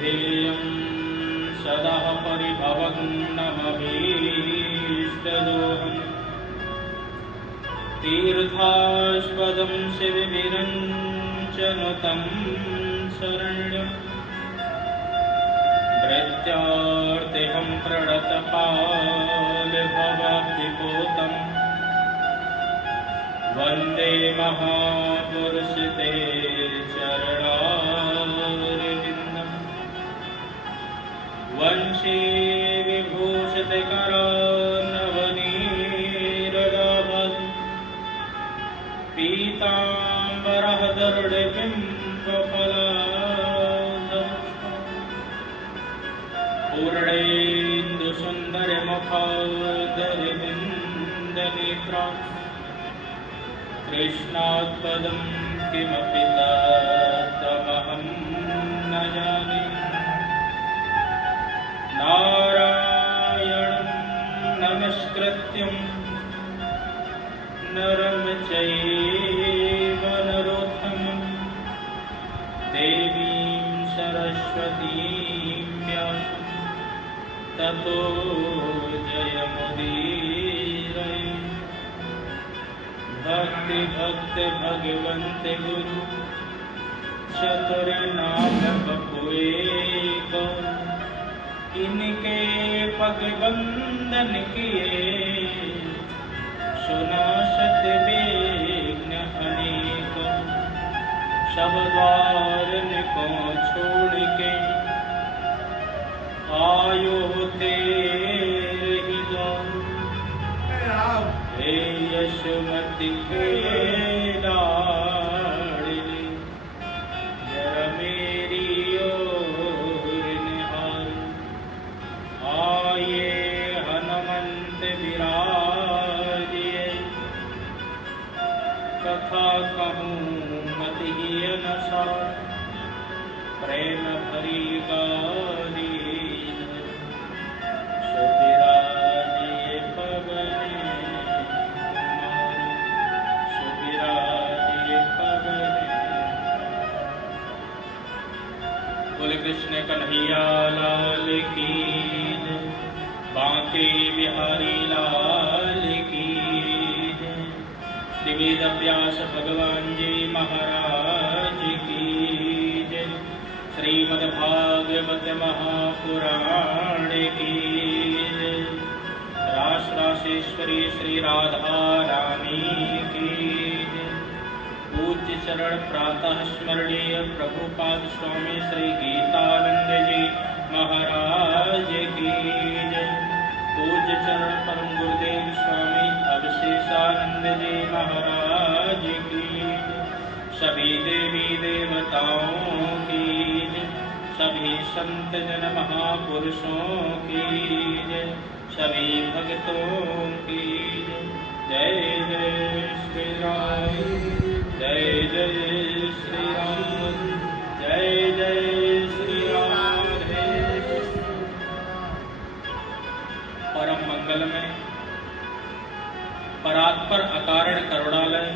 ध्येयं सदा परिभवग्नमभीष्टदोहम् तीर्थास्पदं शिवविरञ्चनुतं शरण्यम् भृत्यार्तिहं प्रणतपालभवाब्धिपोतम् वन्दे महापुरुषते चरणारविन्दम् वंशे विभूषितकरान्नवनीरदाभम् पीताम्बरः पूर्णेन्दुसुन्दरमुखादरविन्दनेत्रा कृष्णात्पदं किमपि तमहं न जाने नारायणं नमस्कृत्यं नरं चैव नरोत्तमं देवीं सरस्वतीं व्यासं ततो जयमुदीरये। भक्ति भक्त भगवंत गुरु चतुर नाम बपुए को इनके पग बंधन किए सुना सत विघ्न अनेक सब द्वार को छोड़ के आयो तेरे द्वार हे यशोमति के लाडली जरा मेरी ओर निहारो आये हनुमंत विराजिए कथा कहूँ मति अनुसार प्रेम भरी गाली सुबिराजिए पवने बोले कृष्ण कन्हैया लाल की जय, बांके बिहारी लाल की जय, श्री वेद व्यास भगवान जी महाराज की जय, श्रीमद् भागवत महापुराण की जय, रास रासेश्वरी श्री राधा रानी की जय, पूज्य चरण प्रातः स्मरणीय प्रभुपाद स्वामी श्री गीतानंद जी महाराज की जय, पूज्य चरण परम गुरुदेव स्वामी अवशेषानंद जी महाराज की जय, सभी देवी देवताओं की जय, सभी संत जन महापुरुषों की जय, सभी भक्तों की जय। जय जय श्री राम, जय जय श्री राम, जय जय श्री राम। परम मंगल में परात्पर अकारण करुणालय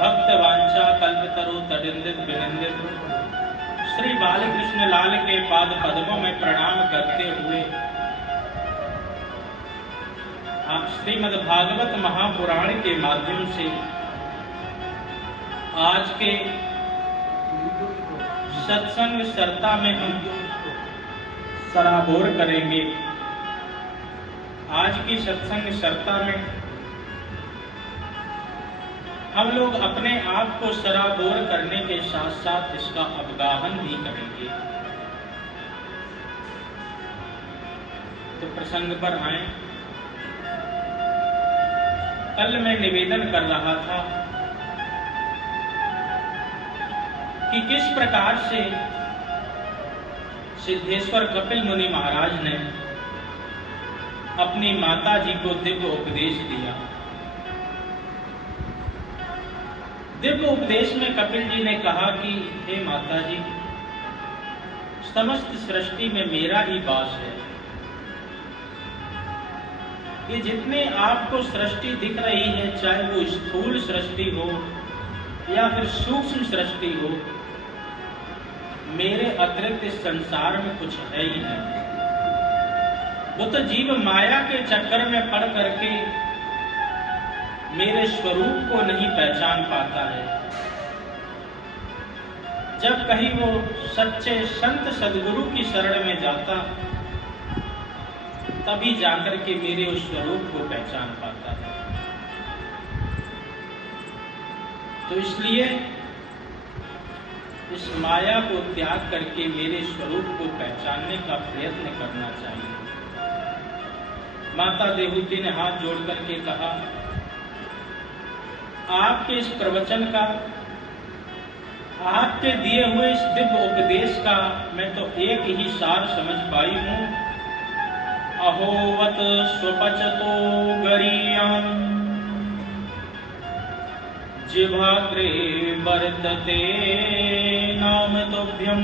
भक्त वांछा कल्पतरु तडिंदित विनिंदित श्री बालकृष्ण लाल के पाद पद्मों में प्रणाम करते हुए आप श्रीमद् भागवत महापुराण के माध्यम से आज के सत्संग सर्ता में हम सराबोर करेंगे। आज की सत्संग सर्ता में हम लोग अपने आप को सराबोर करने के साथ साथ इसका अवगाहन भी करेंगे। तो प्रसंग पर आए। कल मैं निवेदन कर रहा था कि किस प्रकार से सिद्धेश्वर कपिल मुनि महाराज ने अपनी माता जी को दिव्य उपदेश दिया। दिव्य उपदेश में कपिल जी ने कहा कि हे माता जी, समस्त सृष्टि में मेरा ही वास है। ये जितने आपको सृष्टि दिख रही है, चाहे वो स्थूल सृष्टि हो या फिर सूक्ष्म सृष्टि हो, मेरे अतिरिक्त इस संसार में कुछ है ही नहीं। वो तो जीव माया के चक्कर में पड़ करके मेरे स्वरूप को नहीं पहचान पाता है। जब कहीं वो सच्चे संत सदगुरु की शरण में जाता, तभी जाकर के मेरे उस स्वरूप को पहचान पाता है। तो इसलिए इस माया को त्याग करके मेरे स्वरूप को पहचानने का प्रयत्न करना चाहिए। माता देहूती ने हाथ जोड़ करके कहा, आपके इस प्रवचन का, आपके दिए हुए इस दिव्य उपदेश का मैं तो एक ही सार समझ पाई हूं। अहोवत स्वपचतो गरीयं जिह्वाग्रे वर्तते नाम तोभ्यम।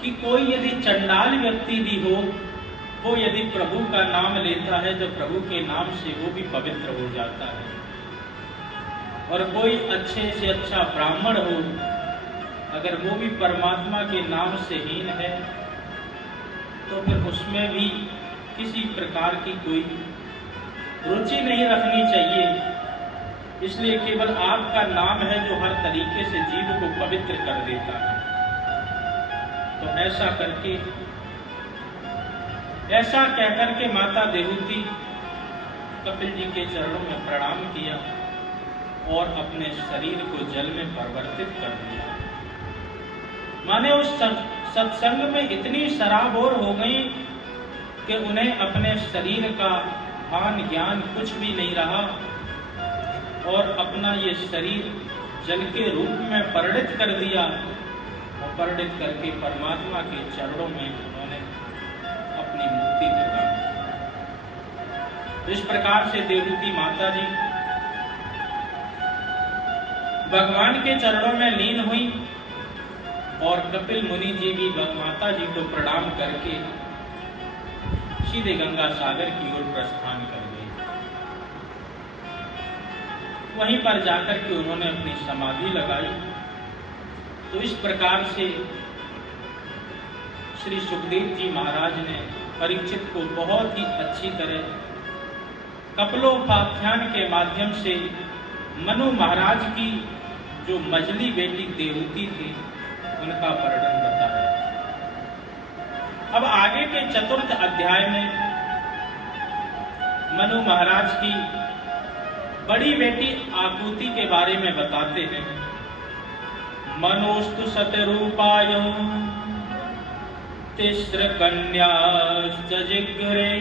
कि कोई यदि चंडाल व्यक्ति भी हो, वो यदि प्रभु का नाम लेता है तो प्रभु के नाम से वो भी पवित्र हो जाता है। और कोई अच्छे से अच्छा ब्राह्मण हो, अगर वो भी परमात्मा के नाम से हीन है तो फिर उसमें भी किसी प्रकार की कोई रुचि नहीं रखनी चाहिए। इसलिए केवल आपका नाम है जो हर तरीके से जीव को पवित्र कर देता है। तो ऐसा करके, ऐसा कहकर के माता देहूती कपिल जी के चरणों में प्रणाम किया और अपने शरीर को जल में परिवर्तित कर दिया। माने उस सत्संग में इतनी सराबोर हो गई कि उन्हें अपने शरीर का भान ज्ञान कुछ भी नहीं रहा और अपना ये शरीर जल के रूप में परिणित कर दिया और परिणित करके परमात्मा के चरणों में उन्होंने अपनी मुक्ति प्रदान की। इस प्रकार से देवहूति माता जी भगवान के चरणों में लीन हुई और कपिल मुनि जी भी माता जी को प्रणाम करके सीधे गंगा सागर की ओर प्रस्थान कर गए। वहीं पर जाकर के उन्होंने अपनी समाधि लगाई। तो इस प्रकार से श्री सुखदेव जी महाराज ने परीक्षित को बहुत ही अच्छी तरह कपिलोपाख्यान के माध्यम से मनु महाराज की जो मझली बेटी देवहूति थी उनका वर्णन बताया। अब आगे के चतुर्थ अध्याय में मनु महाराज की बड़ी बेटी आकुति के बारे में बताते हैं। मनोस्तु सतरूपायं तिस्र कन्याश्च जिग्रे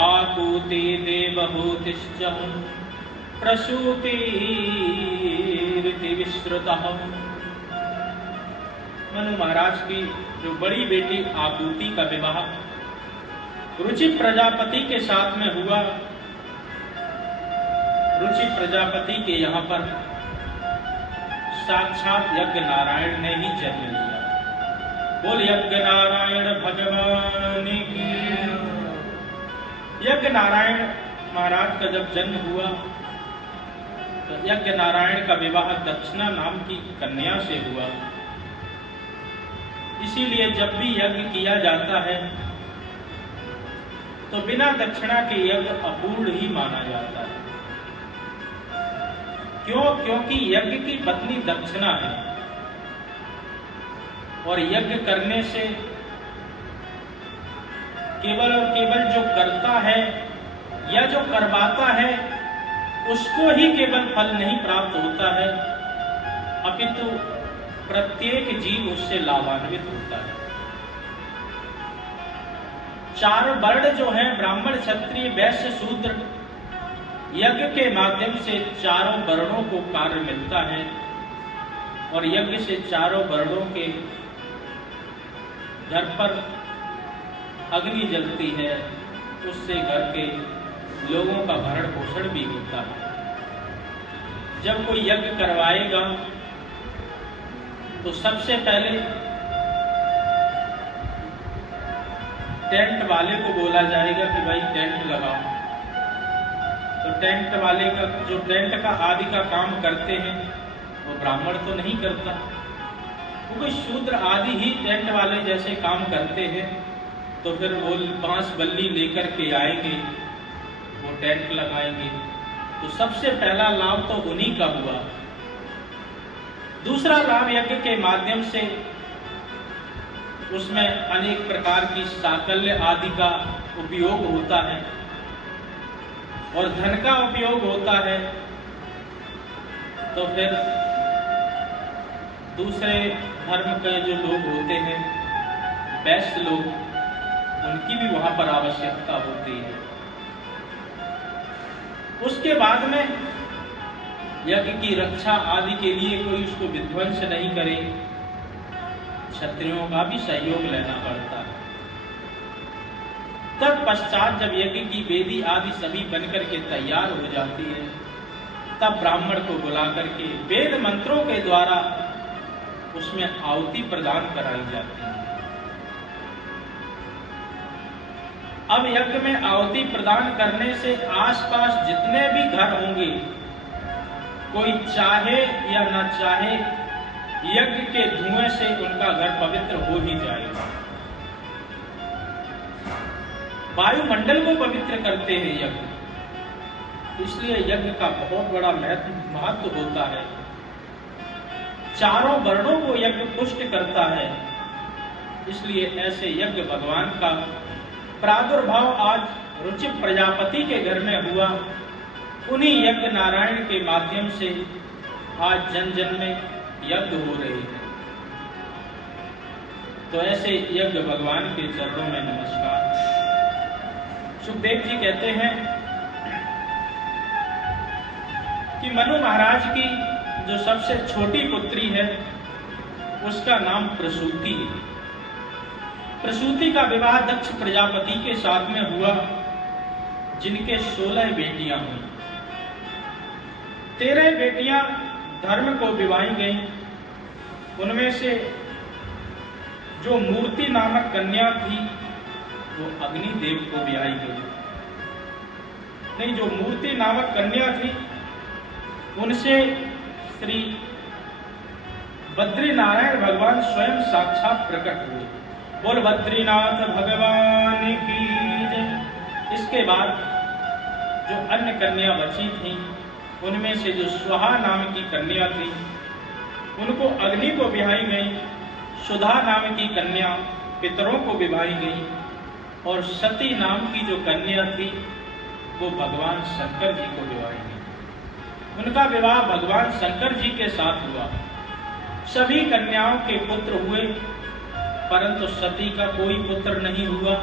आकुति देवहूतिश्च प्रसूतिरिति विश्रुतः। मनु महाराज की जो बड़ी बेटी आकुति का विवाह रुचि प्रजापति के साथ में हुआ। रुचि प्रजापति के यहाँ पर साक्षात यज्ञ नारायण ने ही जन्म लिया। बोल यज्ञ नारायण भगवान की। यज्ञ नारायण महाराज का जब जन्म हुआ तो यज्ञ नारायण का विवाह दक्षिणा नाम की कन्या से हुआ। इसीलिए जब भी यज्ञ किया जाता है तो बिना दक्षिणा के यज्ञ अपूर्ण ही माना जाता है। क्यों? क्योंकि यज्ञ की पत्नी दक्षिणा है और यज्ञ करने से केवल और केवल जो करता है या जो करवाता है उसको ही केवल फल नहीं प्राप्त होता है, अपितु प्रत्येक जीव उससे लाभान्वित होता है। चार वर्ण जो है ब्राह्मण क्षत्रिय वैश्य शूद्र, यज्ञ के माध्यम से चारों वर्णों को कार्य मिलता है और यज्ञ से चारों वर्णों के घर पर अग्नि जलती है, उससे घर के लोगों का भरण पोषण भी होता है। जब कोई यज्ञ करवाएगा तो सबसे पहले टेंट वाले को बोला जाएगा कि भाई टेंट लगाओ। तो टेंट वाले का जो टेंट का आदि का काम करते हैं वो ब्राह्मण तो नहीं करता, क्योंकि शूद्र आदि ही टेंट वाले जैसे काम करते हैं। तो फिर वो बांस बल्ली लेकर के आएंगे, वो टेंट लगाएंगे, तो सबसे पहला लाभ तो उन्हीं का हुआ। दूसरा लाभ यज्ञ के माध्यम से उसमें अनेक प्रकार की साकल्य आदि का उपयोग होता है और धन का उपयोग होता है। तो फिर दूसरे धर्म के जो लोग होते हैं, वैश्य लोग, उनकी भी वहां पर आवश्यकता होती है। उसके बाद में यज्ञ की रक्षा आदि के लिए कोई उसको विध्वंस नहीं करे, क्षत्रियों का भी सहयोग लेना पड़ता है। तत्पश्चात जब यज्ञ की वेदी आदि सभी बनकर के तैयार हो जाती है, तब ब्राह्मण को बुला करके वेद मंत्रों के द्वारा उसमें आहुति प्रदान कराई जाती है। अब यज्ञ में आहुति प्रदान करने से आसपास जितने भी घर होंगे, कोई चाहे या न चाहे, यज्ञ के धुएं से उनका घर पवित्र हो ही जाएगा। वायुमंडल को पवित्र करते हैं यज्ञ, इसलिए यज्ञ का बहुत बड़ा महत्व होता है। चारों वर्णों को यज्ञ पुष्ट करता है, इसलिए ऐसे यज्ञ भगवान का प्रादुर्भाव आज रुचि प्रजापति के घर में हुआ। उन्हीं यज्ञ नारायण के माध्यम से आज जन जन में यज्ञ हो रहे हैं। तो ऐसे यज्ञ भगवान के चरणों में नमस्कार। सुखदेव जी कहते हैं कि मनु महाराज की जो सबसे छोटी पुत्री है, उसका नाम प्रसूति है। प्रसूति का विवाह दक्ष प्रजापति के साथ में हुआ, जिनके 16 बेटियां हुई। 13 बेटियां धर्म को विवाही गईं। उनमें से जो मूर्ति नामक कन्या थी, वो अग्निदेव को ब्याही गई। नहीं, जो मूर्ति नामक कन्या थी, उनसे श्री बद्रीनारायण भगवान स्वयं साक्षात प्रकट हुए। बोल बद्रीनाथ भगवान की जय। इसके बाद जो अन्य कन्या बची थी, उनमें से जो स्वाहा नाम की कन्या थी, उनको अग्नि को ब्याही गई। सुधा नाम की कन्या पितरों को विवाही गई, और सती नाम की जो कन्या थी, वो भगवान शंकर जी को विवाही गई। उनका विवाह भगवान शंकर जी के साथ हुआ। सभी कन्याओं के पुत्र हुए, परंतु सती का कोई पुत्र नहीं हुआ।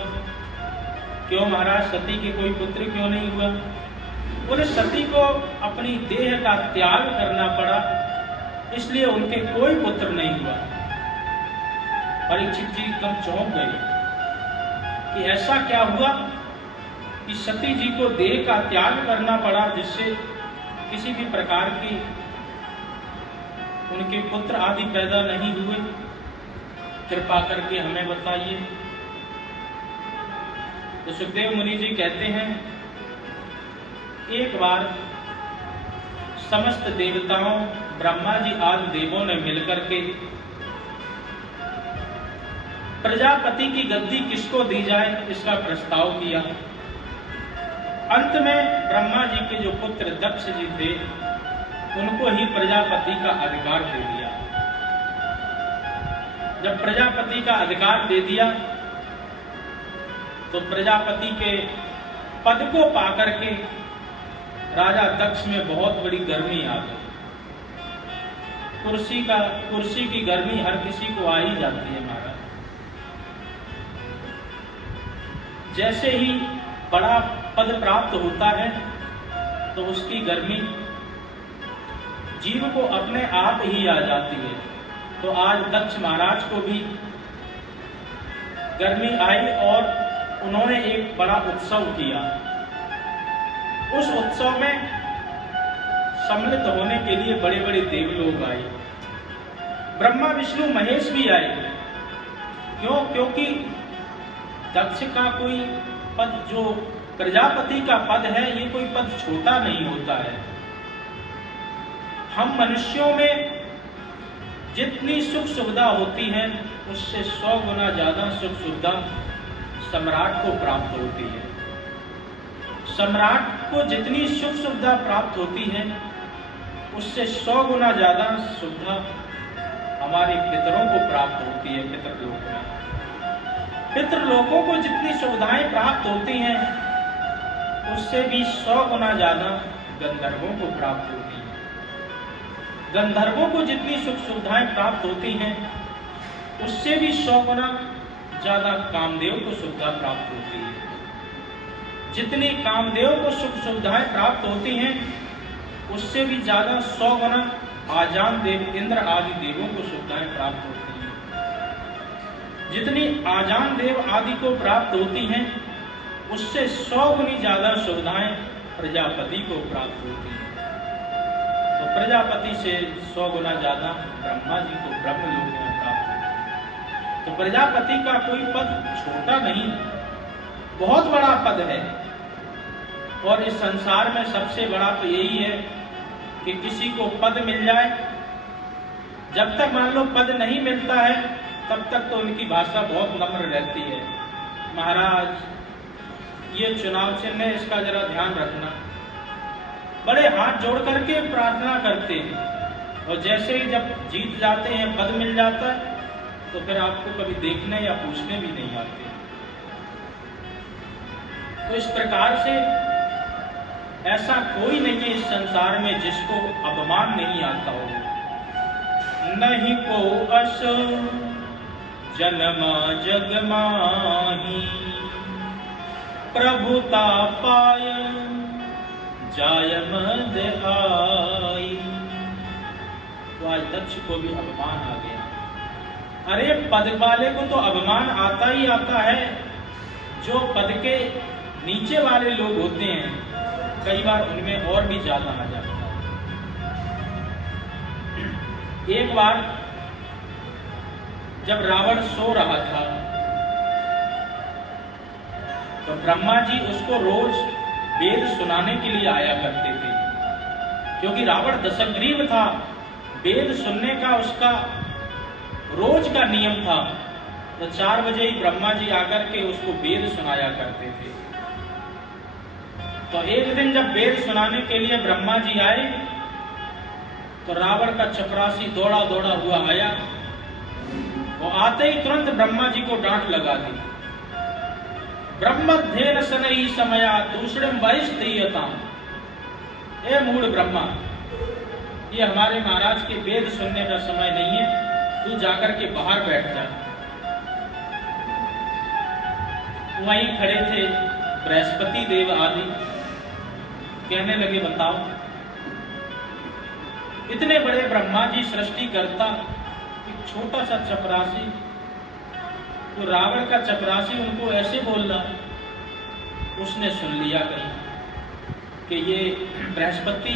क्यों महाराज, सती के कोई पुत्र क्यों नहीं हुआ? बोले सती को अपनी देह का त्याग करना पड़ा, इसलिए उनके कोई पुत्र नहीं हुआ। परीक्षित जी एकदम चौंक गए कि ऐसा क्या हुआ कि सती जी को देह का त्याग करना पड़ा, जिससे किसी भी प्रकार की उनके पुत्र आदि पैदा नहीं हुए। कृपा करके हमें बताइए। तो सुखदेव मुनि जी कहते हैं, एक बार समस्त देवताओं, ब्रह्मा जी आदि देवों ने मिलकर के प्रजापति की गद्दी किसको दी जाए, इसका प्रस्ताव किया। अंत में ब्रह्मा जी के जो पुत्र दक्ष जी थे, उनको ही प्रजापति का अधिकार दे दिया। जब प्रजापति का अधिकार दे दिया, तो प्रजापति के पद को पाकर के राजा दक्ष में बहुत बड़ी गर्मी आ गई। कुर्सी की गर्मी हर किसी को आ ही जाती है महाराज। जैसे ही बड़ा पद प्राप्त होता है, तो उसकी गर्मी जीव को अपने आप ही आ जाती है। तो आज दक्ष महाराज को भी गर्मी आई और उन्होंने एक बड़ा उत्सव किया। उस उत्सव में सम्मिलित होने के लिए बड़े बड़े देवलोग आए, ब्रह्मा विष्णु महेश भी आए। क्यों? क्योंकि दक्ष का कोई पद, जो प्रजापति का पद है, ये कोई पद छोटा नहीं होता है। हम मनुष्यों में जितनी सुख सुविधा होती है उससे 100 गुना ज्यादा सुख सुविधा सम्राट को प्राप्त होती है। सम्राट को जितनी सुख सुविधा प्राप्त होती है उससे 100 गुना ज्यादा सुविधा हमारे पितरों को प्राप्त होती है। पितृलोक में पितृलोकों को जितनी सुविधाएं प्राप्त होती हैं उससे भी 100 गुना ज्यादा गंधर्वों को प्राप्त होती है। गंधर्वों को जितनी सुख सुविधाएं प्राप्त होती हैं उससे भी 100 गुना ज्यादा कामदेव को सुविधा प्राप्त होती है। जितनी कामदेव को सुख सुविधाएं प्राप्त होती हैं उससे भी ज्यादा 100 गुना आजान देव इंद्र आदि देवों को सुविधाएं प्राप्त होती हैं। जितनी आजान देव आदि को प्राप्त होती हैं उससे 100 गुनी ज्यादा सुविधाएं प्रजापति को प्राप्त होती हैं। तो प्रजापति से 100 गुना ज्यादा ब्रह्मा जी को ब्रह्मलोक में प्राप्त होती। तो प्रजापति का कोई पद छोटा नहीं, बहुत बड़ा पद है। और इस संसार में सबसे बड़ा तो यही है कि किसी को पद मिल जाए। जब तक मान लो पद नहीं मिलता है तब तक तो उनकी भाषा बहुत नम्र रहती है। महाराज ये चुनाव चिन्ह है, इसका जरा ध्यान रखना। बड़े हाथ जोड़ करके प्रार्थना करते हैं और जैसे ही जब जीत जाते हैं, पद मिल जाता है, तो फिर आपको कभी देखने या पूछने भी नहीं आते। तो इस प्रकार से ऐसा कोई नहीं है इस संसार में जिसको अपमान नहीं आता हो। नहीं को अस जन्म जग माही, प्रभुता पाय जाय मद आई। तो आज दक्ष को भी अपमान आ गया। अरे पद वाले को तो अपमान आता ही आता है। जो पद के नीचे वाले लोग होते हैं कई बार उनमें और भी ज्यादा आ जाता है। एक बार जब रावण सो रहा था तो ब्रह्मा जी उसको रोज वेद सुनाने के लिए आया करते थे, क्योंकि रावण दशग्रीव था। वेद सुनने का उसका रोज का नियम था। तो 4 बजे ही ब्रह्मा जी आकर के उसको वेद सुनाया करते थे। तो एक दिन जब वेद सुनाने के लिए ब्रह्मा जी आए तो रावण का चपरासी दौड़ा दौड़ा हुआ आया। वो आते ही तुरंत ब्रह्मा जी को डांट लगा दी। ब्रह्मध्येन सनई समया दूसरम वैष्ठीयता। ए मूढ़ ब्रह्मा, ये हमारे महाराज के वेद सुनने का समय नहीं है, तू जाकर के बाहर बैठ जा। वहीं खड़े थे बृहस्पति देव आदि, कहने लगे बताओ इतने बड़े ब्रह्मा जी सृष्टि करता, एक छोटा सा चपरासी, तो रावण का चपरासी उनको ऐसे बोल रहा। उसने सुन लिया कहीं कि ये बृहस्पति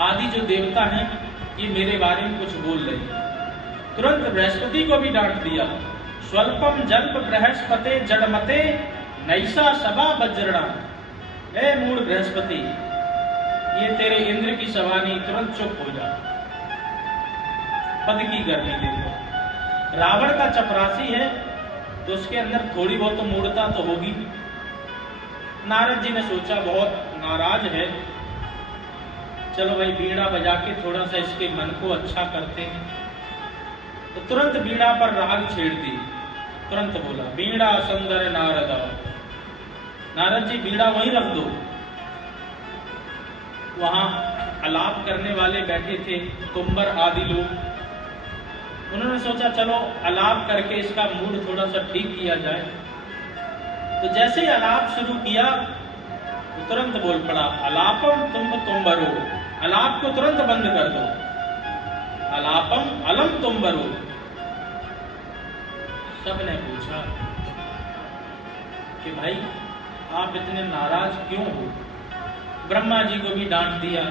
आदि जो देवता हैं ये मेरे बारे में कुछ बोल रहे हैं। तुरंत बृहस्पति को भी डांट दिया। स्वल्पम जल्प बृहस्पते जड़मते नैसा सभा वज्रणा। ए मूढ़ बृहस्पति, ये तेरे इंद्र की सभा नहीं, तुरंत चुप हो जा। पद की गर्मी देखो। रावण का चपरासी है तो उसके अंदर थोड़ी बहुत तो मूढ़ता तो होगी। नारद जी ने सोचा बहुत नाराज है, चलो भाई बीड़ा बजा के थोड़ा सा इसके मन को अच्छा करते हैं। तो तुरंत बीड़ा पर राग छेड़ दी। तुरंत बोला बीड़ा सुंदर नारद, नारद जी बीड़ा वहीं रख दो। वहां आलाप करने वाले बैठे थे, कुंबर आदि लोग। उन्होंने सोचा चलो आलाप करके इसका मूड थोड़ा सा ठीक किया जाए। तो जैसे ही आलाप शुरू किया तो तुरंत बोल पड़ा अलापम तुम्बरो। आलाप को तुरंत बंद कर दो। अलापम अलम तुम्बरो। सबने पूछा कि भाई आप इतने नाराज क्यों हो? ब्रह्मा जी को भी डांट दिया,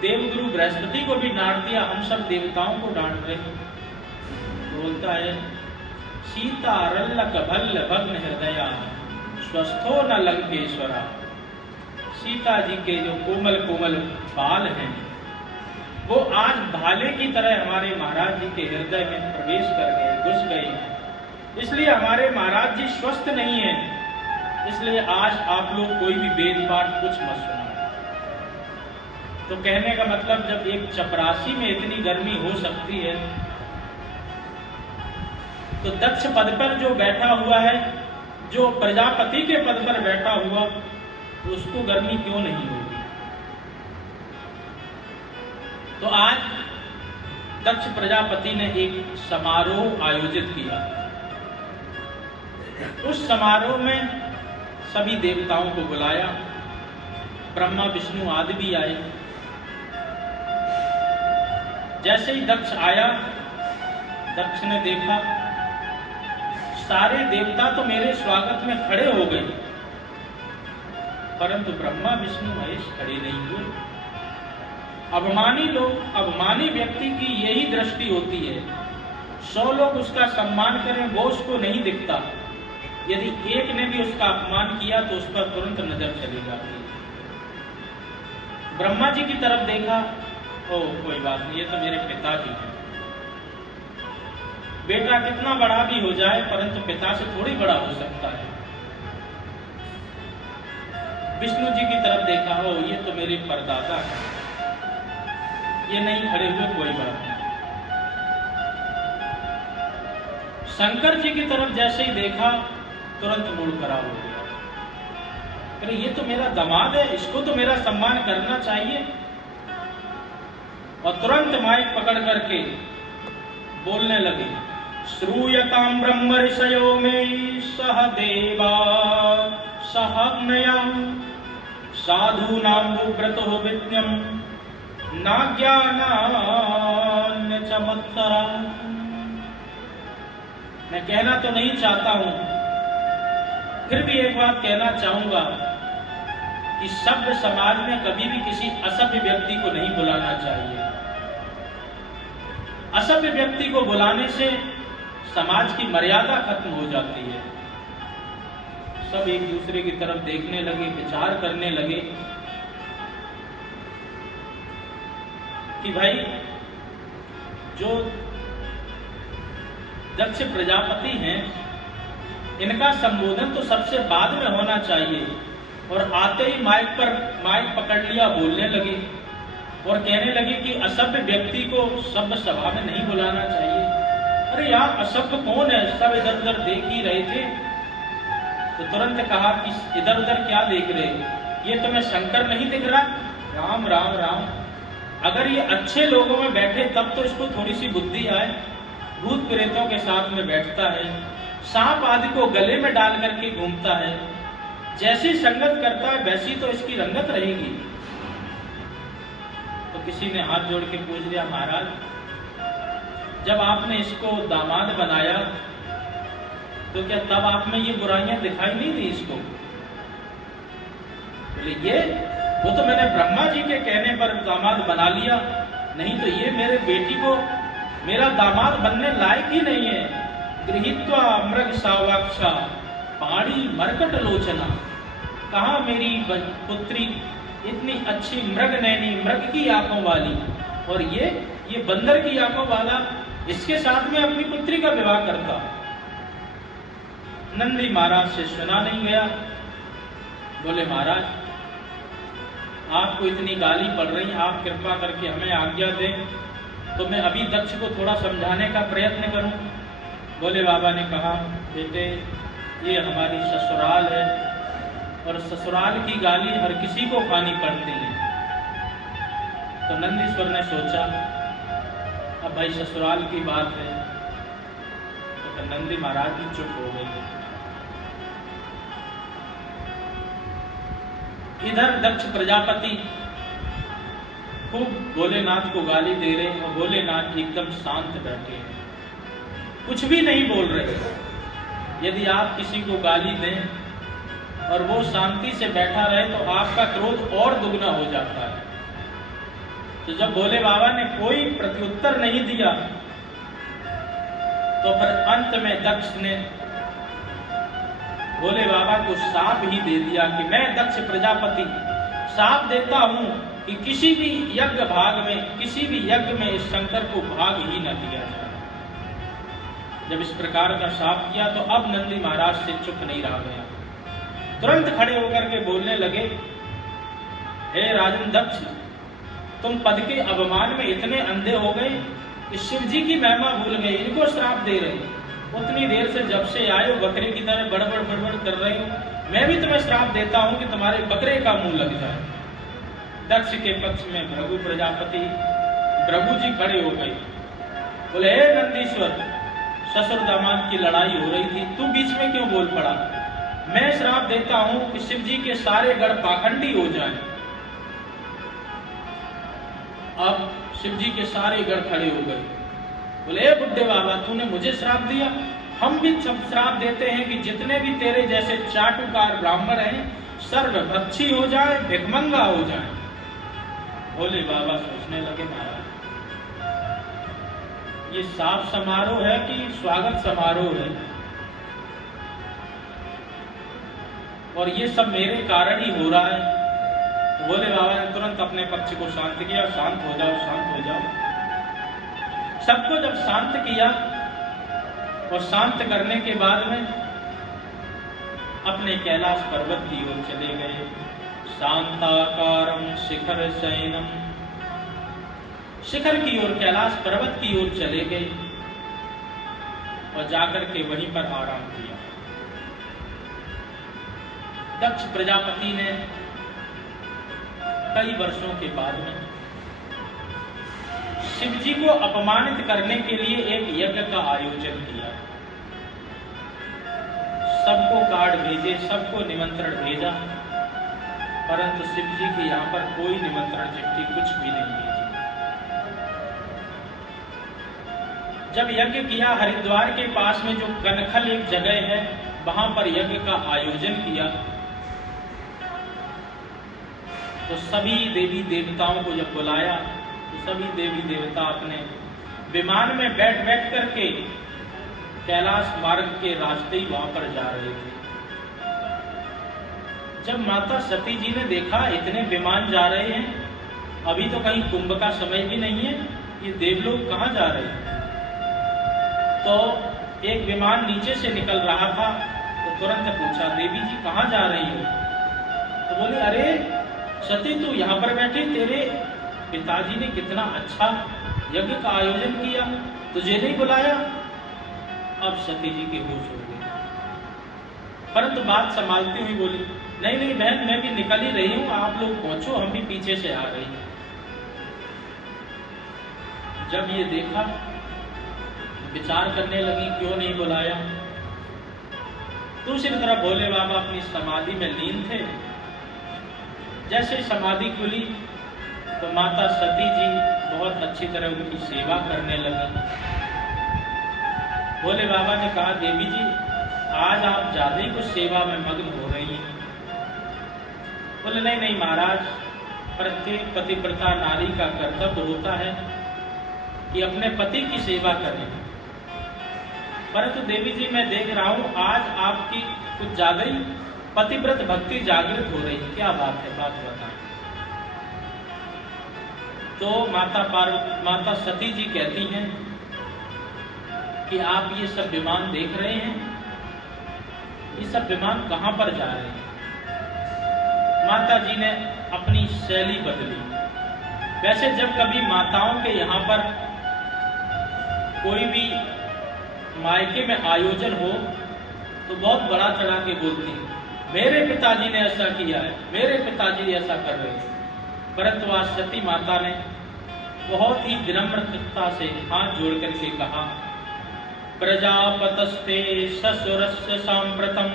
देवगुरु बृहस्पति को भी डांट दिया, हम सब देवताओं को डांट रहे। बोलता है सीता रल्लक भल्ल भग्न हृदया स्वस्थो न लंकेश्वरा। सीता जी के जो कोमल कोमल बाल हैं वो आज भाले की तरह हमारे महाराज जी के हृदय में प्रवेश कर गए, घुस गए। इसलिए हमारे महाराज जी स्वस्थ नहीं है, इसलिए आज आप लोग कोई भी वेद पाठ कुछ मत सुना। तो कहने का मतलब जब एक चपरासी में इतनी गर्मी हो सकती है तो दक्ष पद पर जो बैठा हुआ है, जो प्रजापति के पद पर बैठा हुआ, उसको गर्मी क्यों नहीं होगी। तो आज दक्ष प्रजापति ने एक समारोह आयोजित किया। उस समारोह में सभी देवताओं को बुलाया, ब्रह्मा विष्णु आदि भी आए। जैसे ही दक्ष आया, दक्ष ने देखा सारे देवता तो मेरे स्वागत में खड़े हो गए, परंतु ब्रह्मा विष्णु महेश खड़े नहीं हुए। अभिमानी व्यक्ति की यही दृष्टि होती है। 100 लोग उसका सम्मान करें, वो उसको नहीं दिखता। यदि एक ने भी उसका अपमान किया तो उस पर तुरंत नजर चली जाती है। ब्रह्मा जी की तरफ देखा, ओ कोई बात नहीं, ये तो मेरे पिताजी हैं। बेटा कितना बड़ा भी हो जाए परंतु पिता से थोड़ी बड़ा हो सकता है। विष्णु जी की तरफ देखा, हो ये तो मेरे परदादा हैं, ये नहीं खड़े हुए, कोई बात नहीं। शंकर जी की तरफ जैसे ही देखा तुरंत मूड खराब हो गया। अरे ये तो मेरा दामाद है, इसको तो मेरा सम्मान करना चाहिए। और तुरंत माइक पकड़ करके बोलने लगे, श्रूयतां ब्रह्म ऋषयो में सह देवा सहग्नया साधूनां व्रतो विज्ञम नाज्ञानान्य च मत्सरा। मैं कहना तो नहीं चाहता हूं, फिर भी एक बात कहना चाहूंगा कि सभ्य समाज में कभी भी किसी असभ्य व्यक्ति को नहीं बुलाना चाहिए। असभ्य व्यक्ति को बुलाने से समाज की मर्यादा खत्म हो जाती है। सब एक दूसरे की तरफ देखने लगे, विचार करने लगे कि भाई जो दक्ष प्रजापति हैं, इनका संबोधन तो सबसे बाद में होना चाहिए। और आते ही माइक पकड़ लिया, बोलने लगे और कहने लगे कि असभ्य व्यक्ति को सभ्य सभा में नहीं बुलाना चाहिए। अरे यार असभ्य कौन है, सब इधर उधर देख ही रहे थे। तो तुरंत कहा कि इधर उधर क्या देख रहे, ये तुम्हें शंकर नहीं दिख रहा? राम राम राम। अगर ये अच्छे लोगों में बैठे तब तो इसको थोड़ी सी बुद्धि आए। भूत प्रेतों के साथ में बैठता है, सांप आदि को गले में डाल करके घूमता है, जैसी संगत करता है वैसी तो इसकी रंगत रहेगी। तो किसी ने हाथ जोड़ के पूछ लिया, महाराज जब आपने इसको दामाद बनाया तो क्या तब आप में ये बुराइयां दिखाई नहीं दी इसको? बोले ये वो तो मैंने ब्रह्मा जी के कहने पर दामाद बना लिया, नहीं तो ये मेरे बेटी को मेरा दामाद बनने लायक ही नहीं है। गृहीत्वा मृग सावाक्षा पाणी मरकट लोचना। कहा मेरी पुत्री इतनी अच्छी मृग नैनी, मृग की आंखों वाली, और ये बंदर की आंखों वाला, इसके साथ में अपनी पुत्री का विवाह करता। नंदी महाराज से सुना नहीं गया। बोले महाराज आपको इतनी गाली पड़ रही, आप कृपा करके हमें आज्ञा दें तो मैं अभी दक्ष को थोड़ा समझाने का प्रयत्न करूं। बोले बाबा ने कहा, बेटे ये हमारी ससुराल है और ससुराल की गाली हर किसी को खानी पड़ती है। तो नंदीश्वर ने सोचा अब भाई ससुराल की बात है, तो नंदी महाराज भी चुप हो गए। इधर दक्ष प्रजापति खूब भोलेनाथ को गाली दे रहे हैं और भोलेनाथ एकदम शांत बैठे हैं, कुछ भी नहीं बोल रहे। यदि आप किसी को गाली दें और वो शांति से बैठा रहे तो आपका क्रोध और दुगना हो जाता है। तो जब भोले बाबा ने कोई प्रत्युत्तर नहीं दिया तो फिर अंत में दक्ष ने भोले बाबा को शाप ही दे दिया कि मैं दक्ष प्रजापति साफ देता हूं कि किसी भी यज्ञ भाग में, किसी भी यज्ञ में इस शंकर को भाग ही न दिया जाए। जब इस प्रकार का शाप किया तो अब नंदी महाराज से चुप नहीं रहा गया, तुरंत खड़े होकर के बोलने लगे, हे राजन दक्ष, तुम पद के अभिमान में इतने अंधे हो गए कि शिव जी की महिमा भूल गए, इनको श्राप दे रहे। उतनी देर से जब से आए हो बकरे की तरह बड़बड़ बड़बड़ कर रहे हो, मैं भी तुम्हें श्राप देता हूं कि तुम्हारे बकरे का मुंह लग जाए। दक्ष के पक्ष में भृगु प्रजापति भृगु जी खड़े हो गए, बोले, हे नंदीश्वर, ससुर दामाद की लड़ाई हो रही थी, तू बीच में क्यों बोल पड़ा? मैं श्राप देता हूं कि शिव जी के सारे गढ़ पाखंडी हो जाएं। अब शिव जी के सारे गढ़ खड़े हो गए, बोले, बुड्ढे बाबा, तूने मुझे श्राप दिया, हम भी सब श्राप देते हैं कि जितने भी तेरे जैसे चाटुकार ब्राह्मण हैं सर्वभक्षी हो जाए, भिखमंगा हो जाए। भोले बाबा सोचने लगे, महाराज ये शाप समारोह है कि स्वागत समारोह है, और ये सब मेरे कारण ही हो रहा है। तो भोले बाबा ने तुरंत अपने पक्ष को शांत किया, शांत हो जाओ, शांत हो जाओ। सबको जब शांत किया और शांत करने के बाद में अपने कैलाश पर्वत की ओर चले गए। शांताकारं शिखर शयनम, शिखर की ओर, कैलाश पर्वत की ओर चले गए और जाकर के वहीं पर आराम किया। दक्ष प्रजापति ने कई वर्षों के बाद में शिव जी को अपमानित करने के लिए एक यज्ञ का आयोजन किया। सबको कार्ड भेजे, सबको निमंत्रण भेजा, परंतु शिव जी के यहाँ पर कोई निमंत्रण चिट्ठी कुछ भी नहीं भेजी। जब यज्ञ किया, हरिद्वार के पास में जो कनखल एक जगह है, वहां पर यज्ञ का आयोजन किया, तो सभी देवी देवताओं को जब बुलाया तो सभी देवी देवता अपने विमान में बैठ बैठ करके कैलाश मार्ग के रास्ते ही वहां पर जा रहे थे। जब माता सती जी ने देखा इतने विमान जा रहे हैं, अभी तो कहीं कुंभ का समय भी नहीं है, ये देवलोक कहाँ जा रहे हैं, तो एक विमान नीचे से निकल रहा था, तो तुरंत पूछा, देवी जी कहाँ जा रही हो? तो बोले, अरे सती, तू यहाँ पर बैठी, तेरे पिताजी ने कितना अच्छा यज्ञ का आयोजन किया, तुझे नहीं बुलाया। अब सती जी के होश हो गए, परंतु बात संभालती हुई बोली, नहीं नहीं बहन, मैं भी निकल ही रही हूं, आप लोग पहुंचो, हम भी पीछे से आ रही हैं। जब ये देखा, विचार करने लगी, क्यों नहीं बुलाया। दूसरी तरफ भोले बाबा अपनी समाधि में लीन थे। जैसे समाधि खुली तो माता सती जी बहुत अच्छी तरह उनकी सेवा करने लगी। भोले बाबा ने कहा, देवी जी, आज आप ज्यादा ही कुछ सेवा में मग्न हो रही हैं। बोले, नहीं नहीं महाराज, प्रत्येक पतिव्रता नारी का कर्तव्य होता है कि अपने पति की सेवा करें, परंतु देवी जी मैं देख रहा हूं आज आपकी कुछ ज्यादा ही पतिव्रत भक्ति जागृत हो रही, क्या बात है, बात बताएं। तो माता सती जी कहती हैं कि आप ये सब विमान देख रहे हैं, ये सब विमान कहां पर जा रहे हैं? माता जी ने अपनी शैली बदली। वैसे जब कभी माताओं के यहाँ पर कोई भी मायके में आयोजन हो तो बहुत बड़ा चढ़ा के बोलती है, मेरे पिताजी ने ऐसा किया है, मेरे पिताजी ऐसा कर रहे थे। परंतु आज सती माता ने बहुत ही विनम्रता से हाथ जोड़ करके कहा, प्रजापतस्ते ससुरस्य सांप्रतम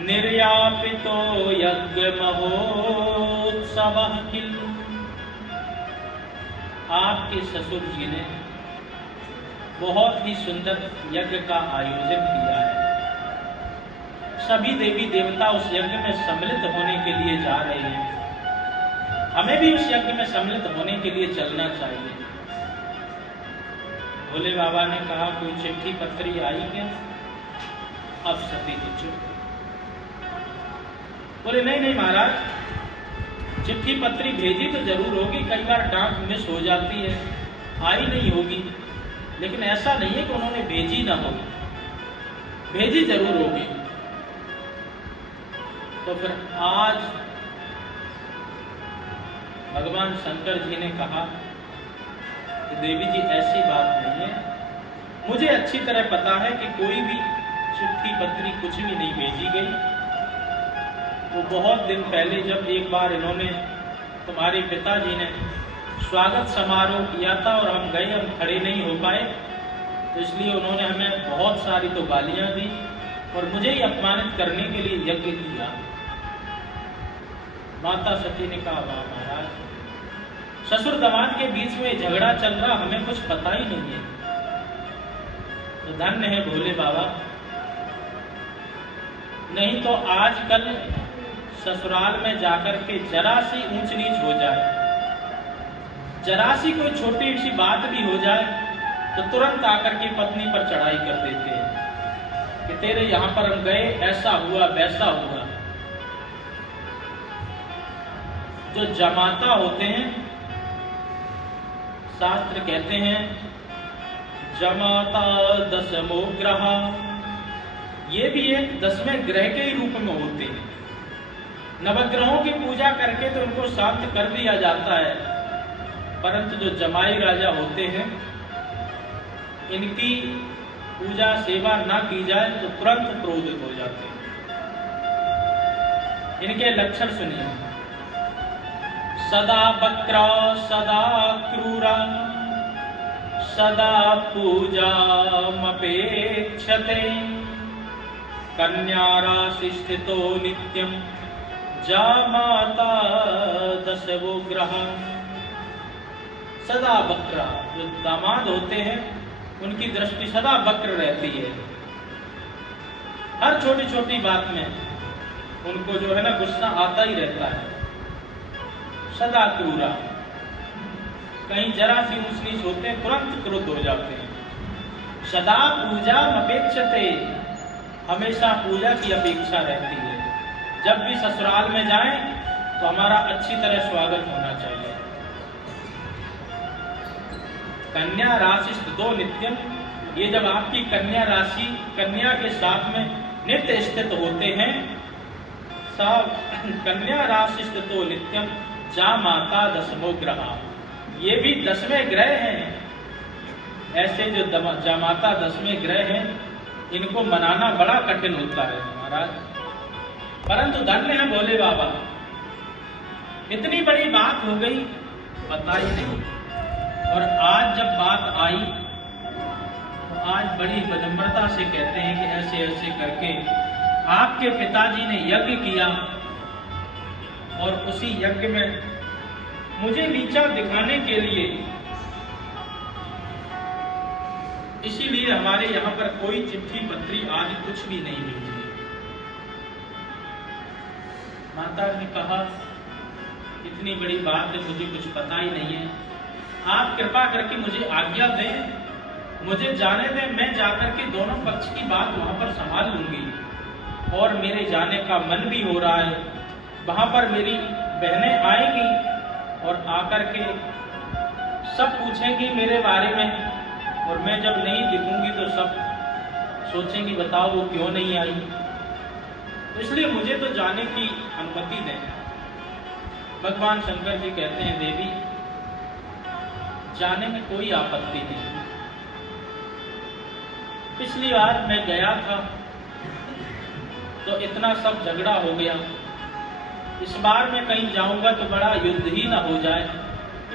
निर्यापितो यज्ञ महोत्सवः किल। आपके ससुर जी ने बहुत ही सुंदर यज्ञ का आयोजन किया है। सभी देवी देवता उस यज्ञ में सम्मिलित होने के लिए जा रहे हैं, हमें भी उस यज्ञ में सम्मिलित होने के लिए चलना चाहिए। भोले बाबा ने कहा, कोई चिट्ठी पत्री आई क्या? अब सती जी चुप। बोले, नहीं नहीं महाराज, चिट्ठी पत्री भेजी तो जरूर होगी, कई बार डाक मिस हो जाती है, आई नहीं होगी, लेकिन ऐसा नहीं है कि उन्होंने भेजी ना हो, भेजी जरूर होगी। तो फिर आज भगवान शंकर जी ने कहा कि देवी जी ऐसी बात नहीं है, मुझे अच्छी तरह पता है कि कोई भी चिट्ठी पत्री कुछ भी नहीं भेजी गई। वो बहुत दिन पहले जब एक बार इन्होंने, तुम्हारे पिताजी ने स्वागत समारोह किया था और हम गए, हम खड़े नहीं हो पाए, तो इसलिए उन्होंने हमें बहुत सारी तो गालियां दी और मुझे ही अपमानित करने के लिए यज्ञ किया। माता सती ने कहा, वाह महाराज, ससुर दामाद के बीच में झगड़ा चल रहा, हमें कुछ पता ही नहीं है। तो धन्य है भोले बाबा, नहीं तो आजकल ससुराल में जाकर के जरा सी ऊंच नीच हो जाए, जरा सी कोई छोटी सी बात भी हो जाए तो तुरंत आकर के पत्नी पर चढ़ाई कर देते हैं कि तेरे यहां पर हम गए, ऐसा हुआ वैसा हुआ। जो जमाता होते हैं, शास्त्र कहते हैं जमाता दशमो ग्रह, ये भी एक 10वें ग्रह के ही रूप में होते हैं। नवग्रहों की पूजा करके तो उनको शांत कर दिया जाता है, परंतु जो जमाई राजा होते हैं, इनकी पूजा सेवा ना की जाए तो तुरंत क्रोधित हो जाते हैं। इनके लक्षण सुनिए, सदा वक्रा सदा क्रूरा सदा पूजा मपेक्षते कन्या राशि स्थितो नित्यम जामाता दशवो ग्रह। सदा वक्रा, जो दामाद होते हैं उनकी दृष्टि सदा वक्र रहती है, हर छोटी छोटी बात में उनको जो है ना गुस्सा आता ही रहता है। सदा क्रूरा, कहीं जरा सी ऊंच नीच होते हैं तुरंत क्रुद्ध हो जाते हैं। सदा पूजा अपेक्षते, हमेशा पूजा की अपेक्षा रहती है। जब भी ससुराल में जाएं तो हमारा अच्छी तरह स्वागत होना चाहिए। कन्या राशि स्थितो नित्यम, ये जब आपकी कन्या राशि कन्या के साथ में नित्य स्थित होते हैं, सब कन्या राशि स्थितो नित्यम जा माता दशमो ग्रह, ये भी 10वें ग्रह हैं। ऐसे जो जामाता 10वें ग्रह हैं, इनको मनाना बड़ा कठिन होता है महाराज, परंतु धन्य है भोले बाबा। इतनी बड़ी बात हो गई, पता ही नहीं। और आज जब बात आई तो आज बड़ी विनम्रता से कहते हैं कि ऐसे ऐसे करके आपके पिताजी ने यज्ञ किया और उसी यज्ञ में मुझे नीचा दिखाने के लिए, इसीलिए हमारे यहाँ पर कोई चिट्ठी पत्री आदि कुछ भी नहीं मिली। माता ने कहा, इतनी बड़ी बात है, मुझे कुछ पता ही नहीं है, आप कृपा करके मुझे आज्ञा दें, मुझे जाने दें, मैं जाकर के दोनों पक्ष की बात वहां पर संभाल लूंगी। और मेरे जाने का मन भी हो रहा है, वहां पर मेरी बहनें आएंगी और आकर के सब पूछेंगी मेरे बारे में, और मैं जब नहीं दिखूंगी तो सब सोचेंगी बताओ वो क्यों नहीं आई। इसलिए मुझे तो जाने की अनुमति दें। भगवान शंकर जी कहते हैं, देवी जाने में कोई आपत्ति नहीं। पिछली बार मैं गया था तो इतना सब झगड़ा हो गया, इस बार मैं कहीं जाऊंगा तो बड़ा युद्ध ही ना हो जाए,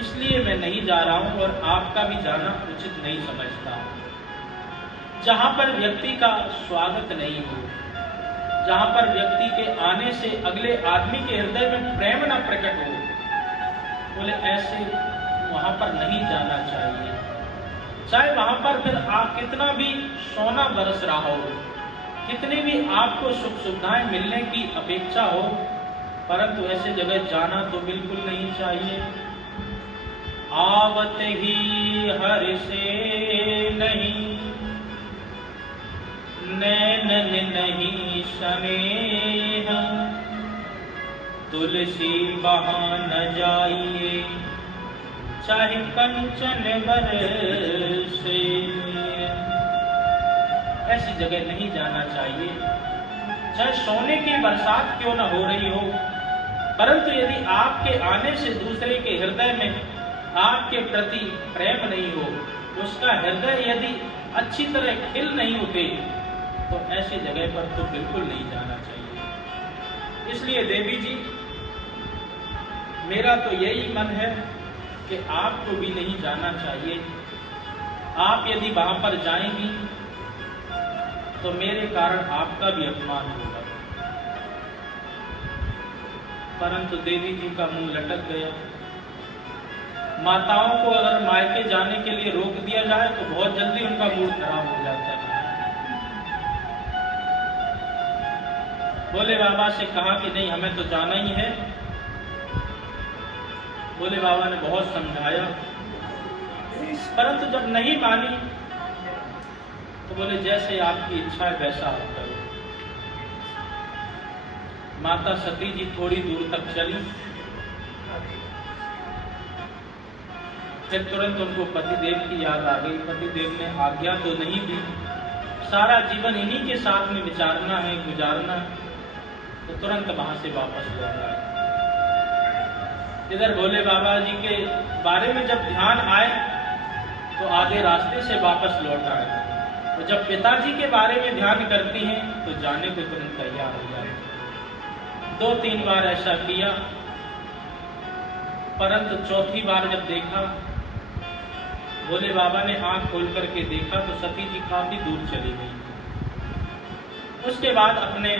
इसलिए मैं नहीं जा रहा हूं और आपका भी जाना उचित नहीं समझता। जहां पर व्यक्ति का स्वागत नहीं हो, जहां पर व्यक्ति के आने से अगले आदमी के हृदय में प्रेम न प्रकट हो, बोले ऐसे वहां पर नहीं जाना चाहिए। चाहे वहां पर फिर आप कितना भी सोना बरस रहा हो, कितनी भी आपको सुख सुविधाएं मिलने की अपेक्षा हो, परंतु ऐसे जगह जाना तो बिल्कुल नहीं चाहिए। आवत ही हर से नहीं, नैनन नहीं स्नेह, तुलसी वहाँ न जाइए, चाहे कंचन बरसे। ऐसी जगह नहीं जाना चाहिए, चाहे सोने की बरसात क्यों न हो रही हो, परंतु यदि आपके आने से दूसरे के हृदय में आपके प्रति प्रेम नहीं हो, उसका हृदय यदि अच्छी तरह खिल नहीं उठे, तो ऐसी जगह पर तो बिल्कुल नहीं जाना चाहिए। इसलिए देवी जी, मेरा तो यही मन है कि आपको भी नहीं जाना चाहिए। आप यदि वहां पर जाएंगी तो मेरे कारण आपका भी अपमान होगा। परंतु देवी जी का मुंह लटक गया। माताओं को अगर मायके जाने के लिए रोक दिया जाए तो बहुत जल्दी उनका मूड खराब हो जाता है। भोले बाबा से कहा कि नहीं, हमें तो जाना ही है। भोले बाबा ने बहुत समझाया, परंतु जब नहीं मानी तो बोले जैसे आपकी इच्छा है वैसा आप करो। माता सती जी थोड़ी दूर तक चली, फिर तुरंत उनको पतिदेव की याद आ गई। पतिदेव ने आज्ञा तो नहीं दी, सारा जीवन इन्हीं के साथ में विचारना है, गुजारना है, तो तुरंत वहां से वापस लौट आए। इधर भोले बाबा जी के बारे में जब ध्यान आए तो आधे रास्ते से वापस लौट आए, तो जब पिताजी के बारे में ध्यान करती हैं तो जाने को तुरंत तैयार हो जाए। 2-3 बार ऐसा किया, परंतु चौथी बार जब देखा, भोले बाबा ने आंख खोल करके देखा तो सती जी काफी दूर चली गई। उसके बाद अपने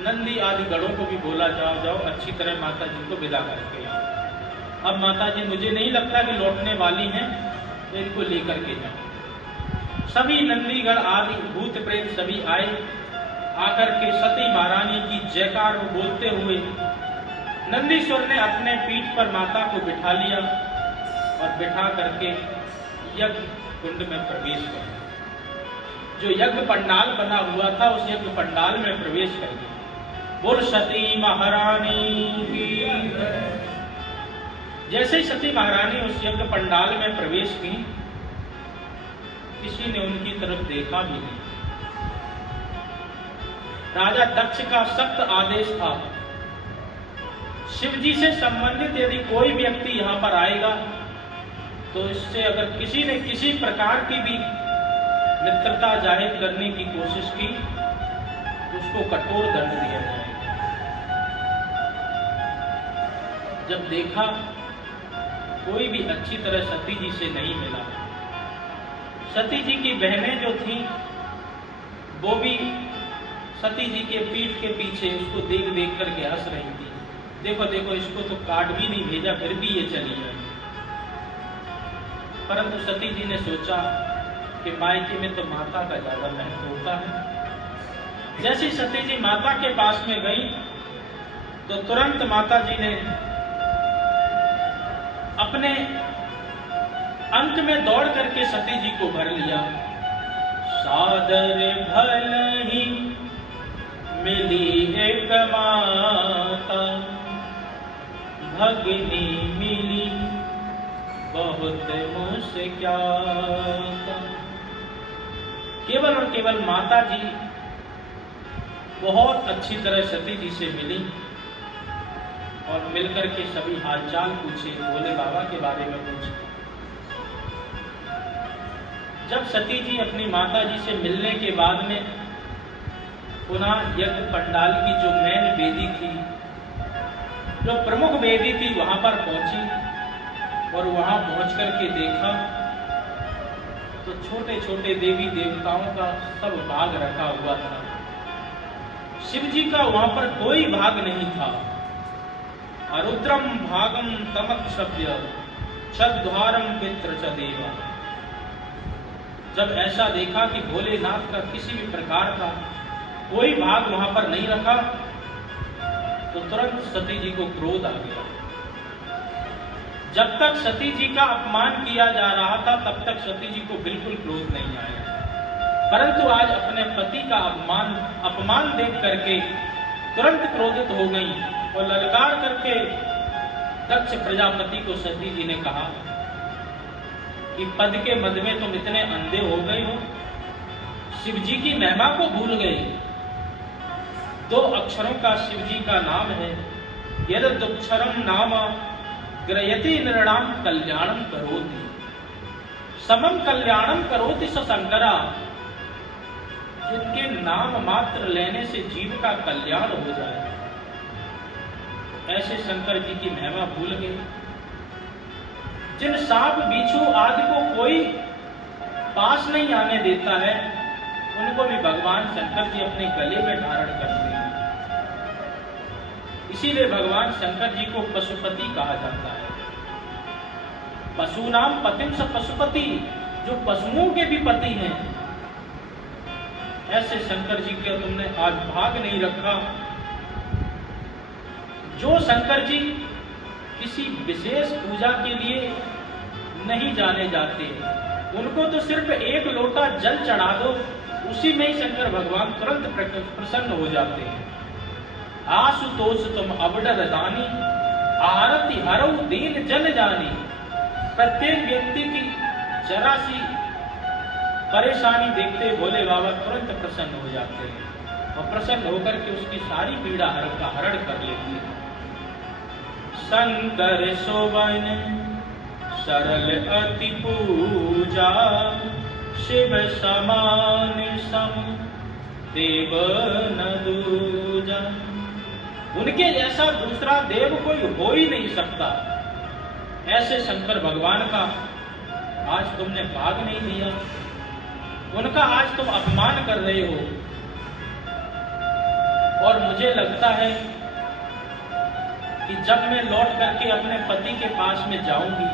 नंदी आदि गढ़ों को भी बोला, जाओ जाओ अच्छी तरह माता जी को विदा करके आओ। अब माता जी मुझे नहीं लगता कि लौटने वाली हैं, तो इनको लेकर के जाओ। सभी नंदीगढ़ आदि भूत प्रेत सभी आए, आकर के सती महारानी की जयकार बोलते हुए नंदीश्वर ने अपने पीठ पर माता को बिठा लिया और बिठा करके यज्ञ कुंड में प्रवेश कर गए। जो यज्ञ पंडाल बना हुआ था उस यज्ञ पंडाल में प्रवेश कर गए। बोल सती महारानी की। जैसे ही सती महारानी उस यज्ञ पंडाल में प्रवेश की, किसी ने उनकी तरफ देखा भी नहीं। राजा दक्ष का सख्त आदेश था, शिव जी से संबंधित यदि कोई व्यक्ति यहाँ पर आएगा तो इससे अगर किसी ने किसी प्रकार की भी मित्रता जाहिर करने की कोशिश की तो उसको कठोर दंड दिया जाएगा। जब देखा कोई भी अच्छी तरह सती जी से नहीं मिला, सती जी की बहनें जो थीं वो भी सती जी के पीठ के पीछे उसको देख देख करके हंस रही थी। देखो देखो, इसको तो काट भी नहीं भेजा, फिर भी ये चली जाए। परंतु सती जी ने सोचा कि मायके में तो माता का ज्यादा महत्व होता है। जैसी सती जी माता के पास में गई तो तुरंत माता जी ने अपने अंत में दौड़ करके सती जी को भर लिया। सादर भल ही मिली एक माता, भगनी मिली बहुत मुस्क्याता। केवल और केवल माता जी बहुत अच्छी तरह सती जी से मिली और मिलकर के सभी हालचाल पूछे, भोले बाबा के बारे में पूछे। जब सती जी अपनी माता जी से मिलने के बाद में पुनः यज्ञ पंडाल की जो मेन वेदी थी, जो प्रमुख वेदी थी, वहां पर पहुंची और वहां पहुंच करके देखा तो छोटे छोटे देवी देवताओं का सब भाग रखा हुआ था। शिव जी का वहां पर कोई भाग नहीं था। अरुद्रम भागम तमक्षभ्य छद्वारम पित्र च देवा। जब ऐसा देखा कि भोलेनाथ का किसी भी प्रकार का कोई भाग वहां पर नहीं रखा तो तुरंत सती जी को क्रोध आ गया। जब तक सती जी का अपमान किया जा रहा था तब तक सती जी को बिल्कुल क्रोध नहीं आया, परंतु आज अपने पति का अपमान देख करके तुरंत क्रोधित हो गई और ललकार करके दक्ष प्रजापति को सती जी ने कहा कि पद के मद में तुम इतने अंधे हो गए हो, शिव जी की महिमा को भूल गए। 2 अक्षरों का शिव जी का नाम है, यद दुक्षरम नाम ग्रयति नृणाम कल्याणम करोति, समम कल्याणम करोति स शंकरा। जिनके नाम मात्र लेने से जीव का कल्याण हो जाए, ऐसे शंकर जी की महिमा भूल गए। जिन सांप बिच्छू आदि को कोई पास नहीं आने देता है, उनको भी भगवान शंकर जी अपने गले में धारण करते हैं। इसीलिए भगवान शंकर जी को पशुपति कहा जाता है। पशुनाम पतिम स पशुपति, जो पशुओं के भी पति हैं, ऐसे शंकर जी के तुमने आज भाग नहीं रखा। जो शंकर जी किसी विशेष पूजा के लिए नहीं जाने जाते, उनको तो सिर्फ 1 लोटा जल चढ़ा दो, उसी में ही शंकर भगवान तुरंत प्रसन्न हो जाते हैं। आशुतोष तुम अबडर दानी, आरती हरऊ दीन जन जानी। प्रत्येक व्यक्ति की जरा सी परेशानी देखते भोले बाबा तुरंत प्रसन्न हो जाते हैं और प्रसन्न होकर के उसकी सारी पीड़ा हरण कर लेते हैं। शंकर शोभन सरल अति पूजा, शिव समान सम देव न दूजा। उनके जैसा दूसरा देव कोई हो ही नहीं सकता। ऐसे शंकर भगवान का आज तुमने भाग नहीं दिया, उनका आज तुम अपमान कर रहे हो। और मुझे लगता है कि जब मैं लौट करके अपने पति के पास में जाऊंगी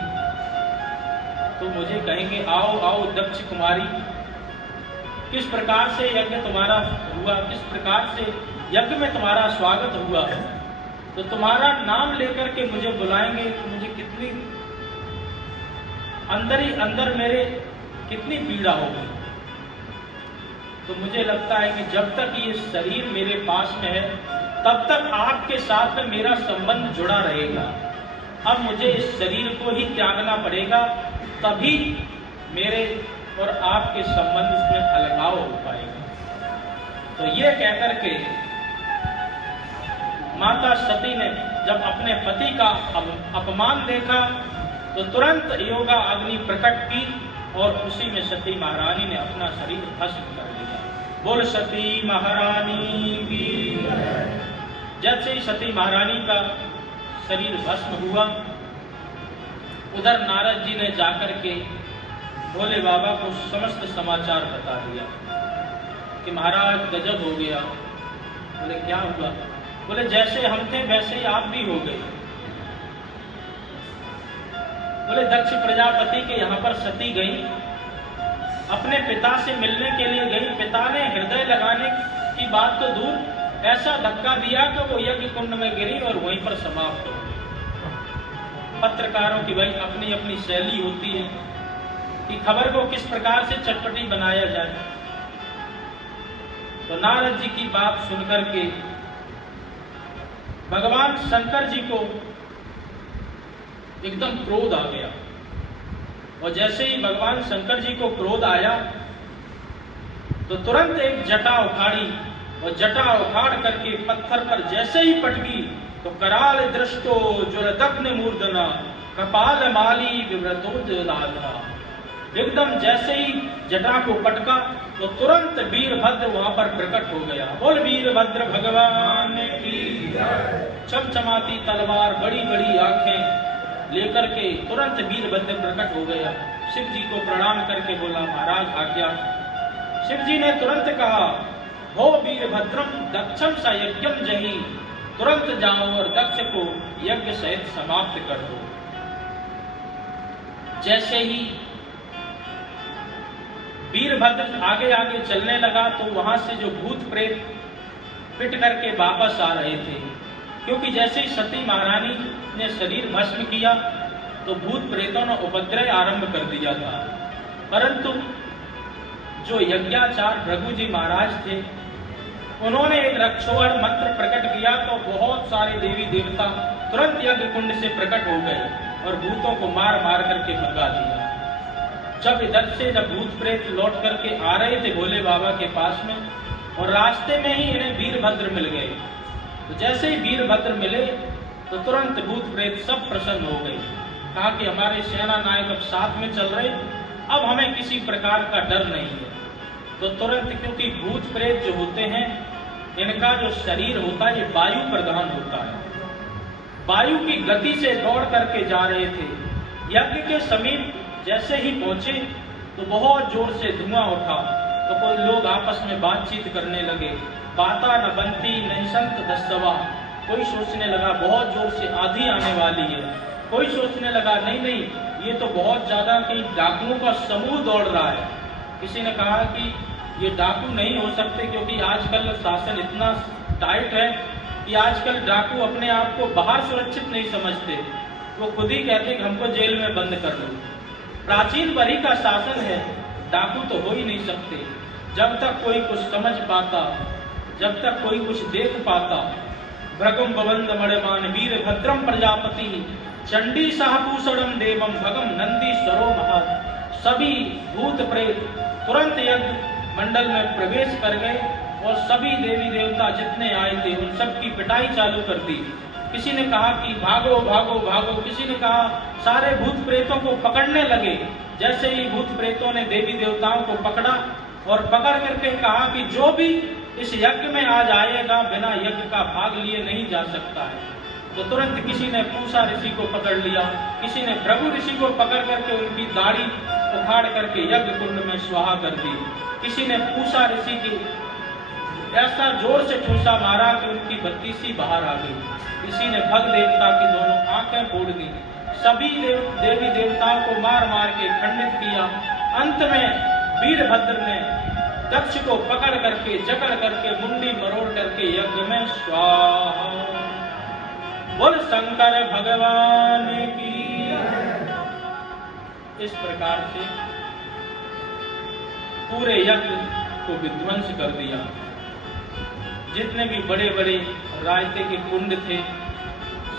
तो मुझे कहेंगे, आओ आओ दक्ष कुमारी, किस प्रकार से यज्ञ तुम्हारा हुआ, किस प्रकार से यज्ञ में तुम्हारा स्वागत हुआ। तो तुम्हारा नाम लेकर के मुझे बुलाएंगे तो मुझे कितनी अंदर ही अंदर मेरे कितनी पीड़ा होगी। तो मुझे लगता है कि जब तक ये शरीर मेरे पास में है, तब तक आपके साथ में मेरा संबंध जुड़ा रहेगा। अब मुझे इस शरीर को ही त्यागना पड़ेगा, तभी मेरे और आपके संबंध में अलगाव हो पाएगा। तो ये कहकर के माता सती ने जब अपने पति का अपमान देखा तो तुरंत योगा अग्नि प्रकट की और उसी में सती महारानी ने अपना शरीर भस्म कर दिया। बोल सती महारानी की। जब से सती महारानी का शरीर भस्म हुआ, उधर नारद जी ने जाकर के भोले बाबा को समस्त समाचार बता दिया कि महाराज गजब हो गया। बोले क्या हुआ? बोले जैसे हम थे वैसे ही आप भी हो गए। बोले दक्ष प्रजापति के यहाँ पर सती गई, अपने पिता से मिलने के लिए गई। पिता ने हृदय लगाने की बात तो दूर, ऐसा धक्का दिया कि वो यज्ञ कुंड में गिरी और वहीं पर समाप्त हो गई। पत्रकारों की भाई अपनी अपनी शैली होती है कि खबर को किस प्रकार से चटपटी बनाया जाए। तो नारद जी की बात सुनकर के भगवान शंकर जी को एकदम क्रोध आ गया। और जैसे ही भगवान शंकर जी को क्रोध आया तो तुरंत एक जटा उखाड़ी और जटा उखाड़ करके पत्थर पर जैसे ही पटकी तो कराल दृष्टो जुरदग्न मूर्धना कपाल माली विव्रतोदाधना। एकदम जैसे ही जटा को पटका तो तुरंत वीरभद्र वहां पर प्रकट हो गया। बोल वीरभद्र भगवान की। चमचमाती तलवार, बड़ी बड़ी आंखें लेकर के तुरंत वीरभद्र प्रकट हो गया। शिव जी को प्रणाम करके बोला, महाराज आज्ञा। शिव जी ने तुरंत कहा, हो वीरभद्रम दक्षम सा यज्ञम जही। तुरंत जाओ और दक्ष को यज्ञ सहित समाप्त कर दो। जैसे ही वीरभद्र आगे आगे चलने लगा तो वहां से जो भूत प्रेत पिट करके वापस आ रहे थे, क्योंकि जैसे ही सती महारानी ने शरीर भस्म किया तो भूत प्रेतों ने उपद्रव आरंभ कर दिया था। परंतु जो यज्ञाचार्य भृगु जी महाराज थे, उन्होंने एक रक्षोहर मंत्र प्रकट किया तो बहुत सारे देवी देवता तुरंत यज्ञ कुंड से प्रकट हो गए और भूतों को मार मार करके भगा दिया। जब इधर से जब भूत प्रेत लौट करके आ रहे थे भोले बाबा के पास में, और रास्ते में ही इन्हें वीरभद्र मिल गए, तो जैसे ही वीरभद्र मिले तो तुरंत भूत प्रेत सब प्रसन्न हो गए। कहा कि हमारे सेना नायक अब साथ में चल रहे, अब हमें किसी प्रकार का डर नहीं है। तो तुरंत, क्योंकि भूत प्रेत जो होते हैं इनका जो शरीर होता है ये वायु प्रधान होता है, वायु की गति से दौड़ करके जा रहे थे। यज्ञ के समीप जैसे ही पहुंचे तो बहुत जोर से धुआं उठा, तो कोई लोग आपस में बातचीत करने लगे। बाता न बनती नहीं संत दस्तवा, कोई सोचने लगा बहुत जोर से आंधी आने वाली है, कोई सोचने लगा नहीं नहीं ये तो बहुत ज्यादा कहीं डाकुओं का समूह दौड़ रहा है। किसी ने कहा कि ये डाकू नहीं हो सकते, क्योंकि आजकल शासन इतना टाइट है कि आजकल डाकू अपने आप को बाहर सुरक्षित नहीं समझते, वो खुद ही कहते कि हमको जेल में बंद कर दो। प्राचीन परी का शासन है, डाकू तो हो ही नहीं सकते। जब तक कोई कुछ समझ पाता, जब तक कोई कुछ देख पाता। भ्रगम बबंद मणिमान वीर भद्रम प्रजापति चंडी सहभूषणम देवम भगम नंदी सरो महत। सभी भूत प्रेत तुरंत यज्ञ मंडल में प्रवेश कर गए और सभी देवी देवता जितने आए थे उन सब की पिटाई चालू कर दी। किसी ने कहा कि भागो भागो भागो, किसी ने कहा सारे भूत प्रेतों को पकड़ने लगे। जैसे ही भूत प्रेतों ने देवी देवताओं को पकड़ा और पकड़ करके कहा कि जो भी इस यज्ञ में आज आएगा बिना यज्ञ का भाग लिए नहीं जा सकता है। तो तुरंत किसी ने पूषा ऋषि को पकड़ लिया, किसी ने भृगु ऋषि को पकड़ करके उनकी दाढ़ी उखाड़ करके यज्ञ कुंड में स्वाहा कर दी। किसी ने पूषा ऋषि की ऐसा जोर से ठूसा मारा कि उनकी बत्तीसी बाहर आ गई। किसी ने भग देवता की दोनों आंखें फोड़ दी। सभी देवी देवताओं को मार मार के खंडित किया। अंत में वीरभद्र ने दक्ष को पकड़ करके जकड़ करके मुंडी मरोड़ करके यज्ञ में स्वाहा। बोल शंकर भगवान की। इस प्रकार से पूरे यज्ञ को विध्वंस कर दिया। जितने भी बड़े बड़े रायते के कुंड थे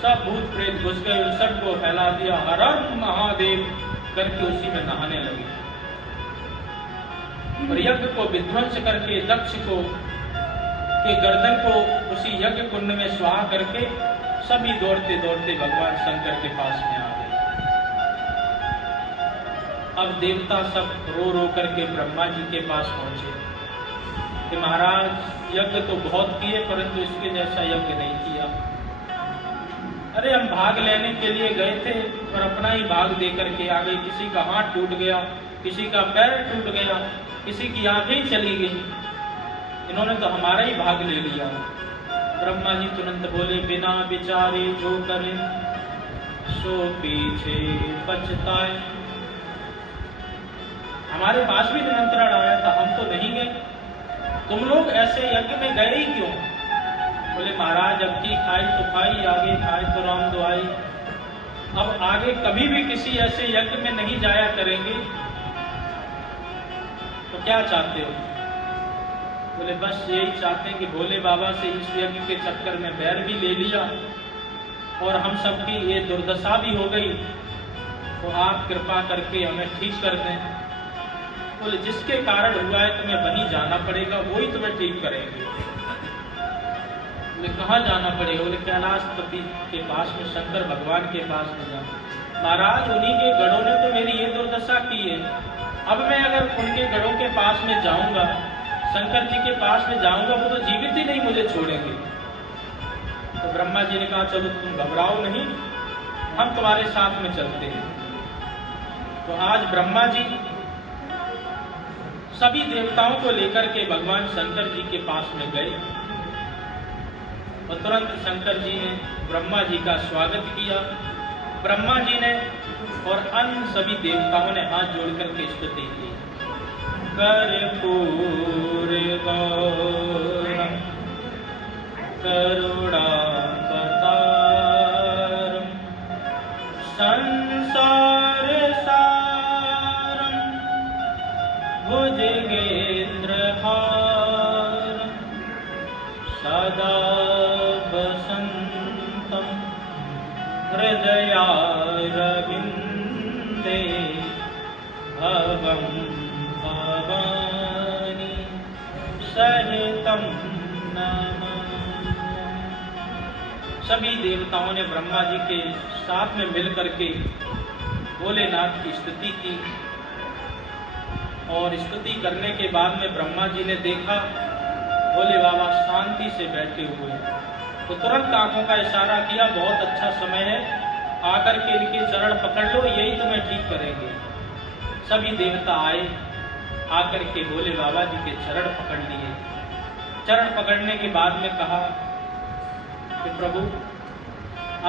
सब भूत प्रेत घुस गए, उन सबको फैला दिया। हर हर महादेव करके उसी में नहाने लगे और यज्ञ को विध्वंस करके दक्ष को के गर्दन को उसी यज्ञ कुंड में स्वाहा करके सभी दौड़ते दौड़ते भगवान शंकर के पास में आ गए। अब देवता सब रो रो करके ब्रह्मा जी के पास पहुंचे कि महाराज यज्ञ तो बहुत किए परंतु इसके जैसा यज्ञ नहीं किया। अरे हम भाग लेने के लिए गए थे और अपना ही भाग दे करके आ गए। किसी का हाथ टूट गया, किसी का पैर टूट गया, किसी की आंखें चली गई, इन्होंने तो हमारा ही भाग ले लिया। ब्रह्मा जी तुरंत बोले बिना विचारे जो करे सो पीछे पछताए। हमारे पास भी निमंत्रण आया था, हम तो नहीं गए, तुम लोग ऐसे यज्ञ में गए ही क्यों? बोले महाराज अब की खाई तो खाई, आगे खाए तो राम दुआई। अब आगे कभी भी किसी ऐसे यज्ञ में नहीं जाया करेंगे, तो क्या चाहते हो? बोले बस यही चाहते हैं कि भोले बाबा से इस यज्ञ के चक्कर में बैर भी ले लिया और हम सबकी ये दुर्दशा भी हो गई, तो आप कृपा करके हमें ठीक कर दें। बोले जिसके कारण हुआ है तुम्हें वहीं जाना पड़ेगा, वही तुम्हें ठीक करेंगे। बोले कहाँ जाना पड़ेगा? बोले कैलाशपति के पास में, शंकर भगवान के पास में जा। महाराज उन्हीं के गढ़ों ने तो मेरी ये दुर्दशा की है, अब मैं अगर उनके गढ़ों के पास में जाऊंगा, शंकर जी के पास में जाऊंगा, वो तो जीवित ही नहीं मुझे छोड़ेंगे। तो ब्रह्मा जी ने कहा चलो तुम घबराओ नहीं, हम तुम्हारे साथ में चलते हैं। तो आज ब्रह्मा जी सभी देवताओं को लेकर के भगवान शंकर जी के पास में गए और तुरंत शंकर जी ने ब्रह्मा जी का स्वागत किया। ब्रह्मा जी ने और अन्य सभी देवताओं ने हाथ जोड़ करके स्तुति की। कर्पूर गौरम करुणावतारम संसार सारम भुजगेंद्रहारम सदा वसन्तं हृदयारविन्दे भवं भवानी सहितं नमामि। सभी देवताओं ने ब्रह्मा जी के साथ में मिलकर के भोलेनाथ की स्तुति की और स्तुति करने के बाद में ब्रह्मा जी ने देखा भोले बाबा शांति से बैठे हुए हैं, तो तुरंत आंखों का इशारा किया, बहुत अच्छा समय है, आकर के इनके चरण पकड़ लो, यही तुम्हें ठीक करेंगे। सभी देवता आए, आकर के भोले बाबा जी के चरण पकड़ लिए। चरण पकड़ने के बाद में कहा कि प्रभु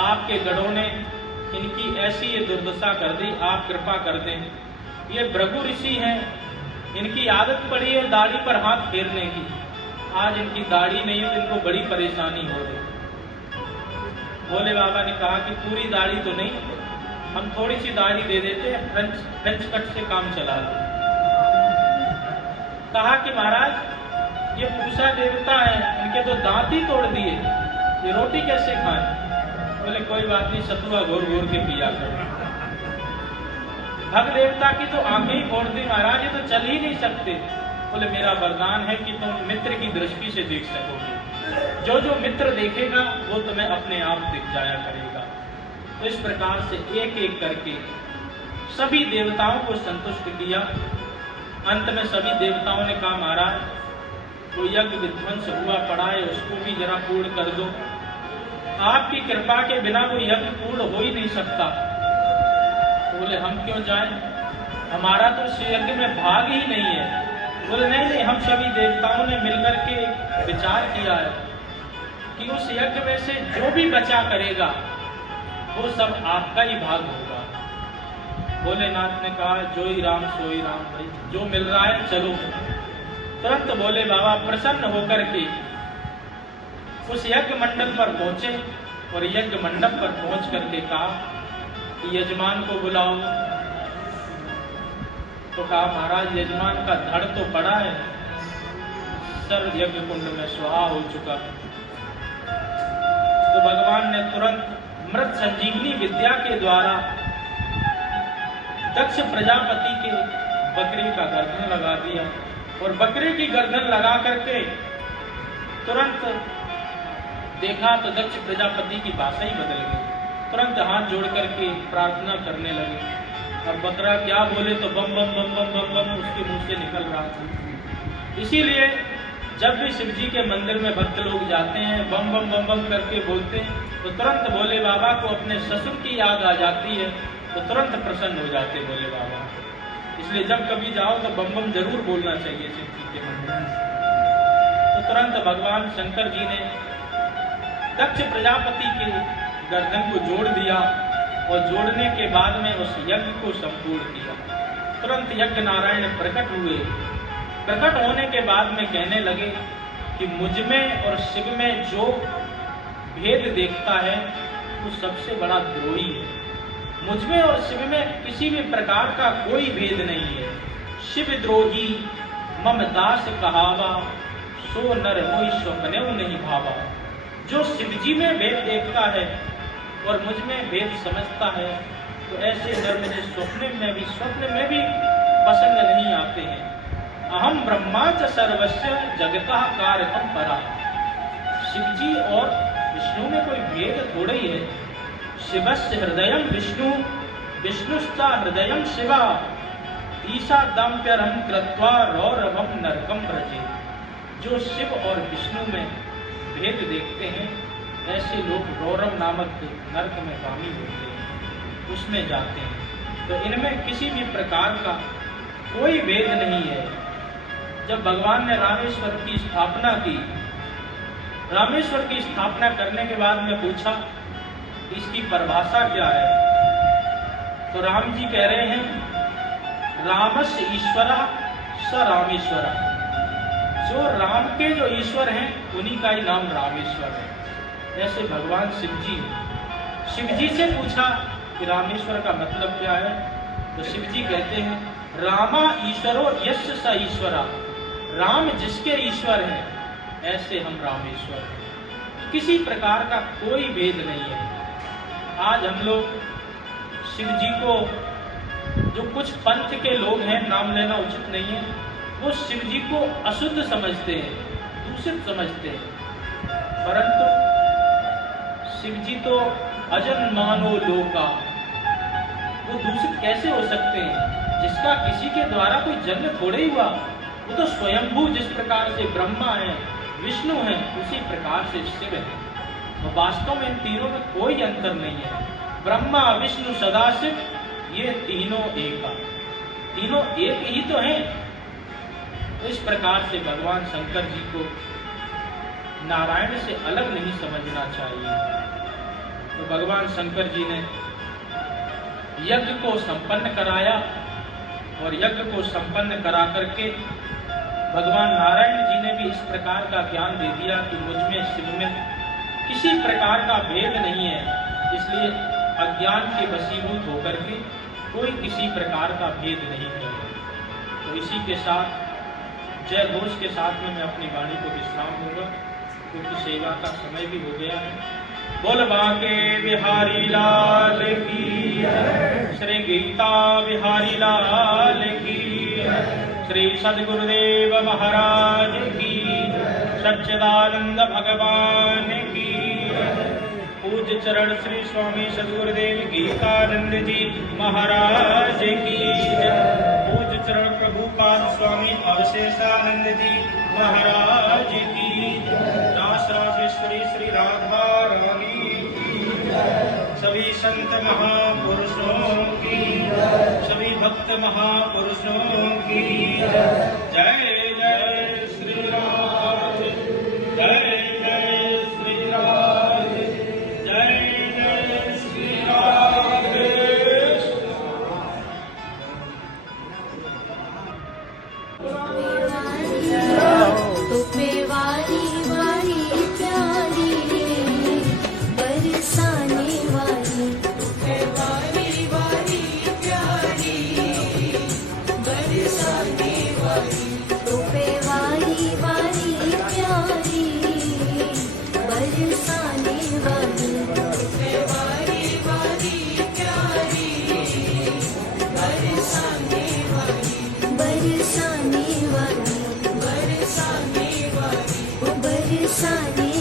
आपके गढ़ों ने इनकी ऐसी ये दुर्दशा कर दी, आप कृपा कर दें। ये भृगु ऋषि हैं, इनकी आदत पड़ी है दाढ़ी पर हाथ फेरने की, आज इनकी दाढ़ी नहीं है तो इनको बड़ी परेशानी हो रही। भोले बाबा ने कहा कि पूरी दाढ़ी तो नहीं, हम थोड़ी सी दाढ़ी दे देते हैं, फ्रेंच कट से काम चला दो। कहा कि महाराज ये पूषा देवता है, इनके तो दांत ही तोड़ दिए, ये रोटी कैसे खाएं? बोले कोई बात नहीं, सतुआ घोर घोर के पिया करो। भग देवता की तो आंखें ही फोड़ दी, महाराज ये तो चल ही नहीं सकते। बोले मेरा वरदान है कि तुम मित्र की दृष्टि से देख सकोगे, जो जो मित्र देखेगा वो तुम्हें अपने आप दिख जाया करेगा। तो इस प्रकार से एक एक करके सभी देवताओं को संतुष्ट किया। अंत में सभी देवताओं ने कहा महाराज वो यज्ञ विध्वंस हुआ पड़ा है, उसको भी जरा पूर्ण कर दो, आपकी कृपा के बिना वो यज्ञ पूर्ण हो ही नहीं सकता। बोले हम क्यों जाएं, हमारा तो इस यज्ञ में भाग ही नहीं है। बोले नहीं, हम सभी देवताओं ने मिलकर के विचार किया है कि उस यज्ञ में से जो भी बचा करेगा वो सब आपका ही भाग होगा। भोलेनाथ ने कहा जो ही राम सो ही राम, भाई जो मिल रहा है चलो। तुरंत भोले बाबा प्रसन्न होकर के उस यज्ञ मंडप पर पहुंचे और यज्ञ मंडप पर पहुंच करके कहा कि यजमान को बुलाओ। तो कहा महाराज यजमान का धड़ तो पड़ा है, सर्व यज्ञ कुंड में स्वाहा हो चुका। तो भगवान ने तुरंत मृत संजीवनी विद्या के द्वारा दक्ष प्रजापति के बकरी का गर्दन लगा दिया और बकरी की गर्दन लगा करके तुरंत देखा तो दक्ष प्रजापति की भाषा ही बदल गई। तुरंत हाथ जोड़ करके प्रार्थना करने लगे। अब बकरा क्या बोले तो बम बम बम बम बम बम उसके मुंह से निकल रहा था। इसीलिए जब भी शिव जी के मंदिर में भक्त लोग जाते हैं बम बम बम बम करके बोलते हैं तो तुरंत भोले बाबा को अपने ससुर की याद आ जाती है, तो तुरंत प्रसन्न हो जाते भोले बाबा। इसलिए जब कभी जाओ तो बम बम जरूर बोलना चाहिए शिव जी के मंदिर में। तो तुरंत भगवान शंकर जी ने दक्ष प्रजापति के गर्दन को जोड़ दिया और जोड़ने के बाद में उस यज्ञ को संपूर्ण किया। तुरंत यज्ञ नारायण प्रकट हुए। प्रकट होने के बाद में कहने लगे कि मुझ में और शिव में जो भेद देखता है वो सबसे बड़ा द्रोही है। मुझ में और शिव में किसी भी प्रकार का कोई भेद नहीं है। शिव द्रोही मम दास कहावा, सो नर मोहि स्वप्नेउ नहीं भावा। जो शिव जी में भेद देखता है और मुझ में भेद समझता है तो ऐसे नर मुझे स्वप्न में भी पसंद नहीं आते हैं। अहम ब्रह्मा च सर्वस्य जगतः कारकम परा। शिव जी और विष्णु में कोई भेद थोड़ा ही है। शिवस्य हृदयम विष्णु, विष्णुश्चा हृदयम शिवा, ईशा दाम्प्यरम कृत्वा रौरवम नरकम व्रजे। जो शिव और विष्णु में भेद देखते हैं ऐसे लोग रौरव नामक नरक में गामी होते हैं, उसमें जाते हैं। तो इनमें किसी भी प्रकार का कोई भेद नहीं है। जब भगवान ने रामेश्वर की स्थापना की, रामेश्वर की स्थापना करने के बाद में पूछा इसकी परिभाषा क्या है, तो राम जी कह रहे हैं रामस्य ईश्वरा स रामेश्वरा। जो राम के जो ईश्वर हैं उन्हीं का ही नाम रामेश्वर है। ऐसे भगवान शिव जी से पूछा कि रामेश्वर का मतलब क्या है, तो शिव जी कहते हैं रामा ईश्वरो यस्य स ईश्वरा। राम जिसके ईश्वर हैं ऐसे हम रामेश्वर। किसी प्रकार का कोई भेद नहीं है। आज हम लोग शिव जी को, जो कुछ पंथ के लोग हैं, नाम लेना उचित नहीं है, वो शिव जी को अशुद्ध समझते हैं, दूषित समझते हैं। परंतु शिव जी तो अजन मानो लोका, वो दूषित कैसे हो सकते हैं? जिसका किसी के द्वारा कोई जन्म थोड़े ही हुआ, वो तो स्वयंभू, जिस प्रकार से ब्रह्मा है, विष्णु है, उसी प्रकार से शिव है। तो वास्तव में इन तीनों में कोई अंतर नहीं है। ब्रह्मा, विष्णु, सदाशिव, ये तीनों एक, तीनों एक ही तो हैं। तो इस प्रकार से भगवान शंकर जी को नारायण से अलग नहीं समझना चाहिए। तो भगवान शंकर जी ने यज्ञ को संपन्न कराया, और यज्ञ को संपन्न करा करके भगवान नारायण जी ने भी इस प्रकार का ज्ञान दे दिया कि मुझ में, शिव में किसी प्रकार का भेद नहीं है। इसलिए अज्ञान के वशीभूत होकर के कोई किसी प्रकार का भेद नहीं करे। तो इसी के साथ जय घोष के साथ में मैं अपनी वाणी को विश्राम दूंगा, क्योंकि सेवा का समय भी हो गया है। बोल बांके बिहारी लाल की, श्री गीता बिहारी लाल की, श्री सद्गुरुदेव महाराज की, सच्चिदानंद भगवान की। पूज्य चरण श्री स्वामी सद्गुरुदेव गीतानंद जी महाराज की। पूज्य चरण प्रभुपाद स्वामी अवशेषानंद जी महाराज की। रास राजेश्वरी श्री राधा रानी की। सभी संत महापुरुषों की, सभी भक्त महापुरुषों की जय जय श्री राम, जय जय श्री राम, जय जय श्री राधे। तुपे वाली वाली प्यारी, बरसाने वाली, तुपे वाली वाली प्यारी, बरसाने वाली, तुपे वाली वाली प्यारी, बरसाने वाली, तुपे वाली वाली प्यारी, बरसाने वाली, बरसाने वाली, बरसाने वाली, बरसाने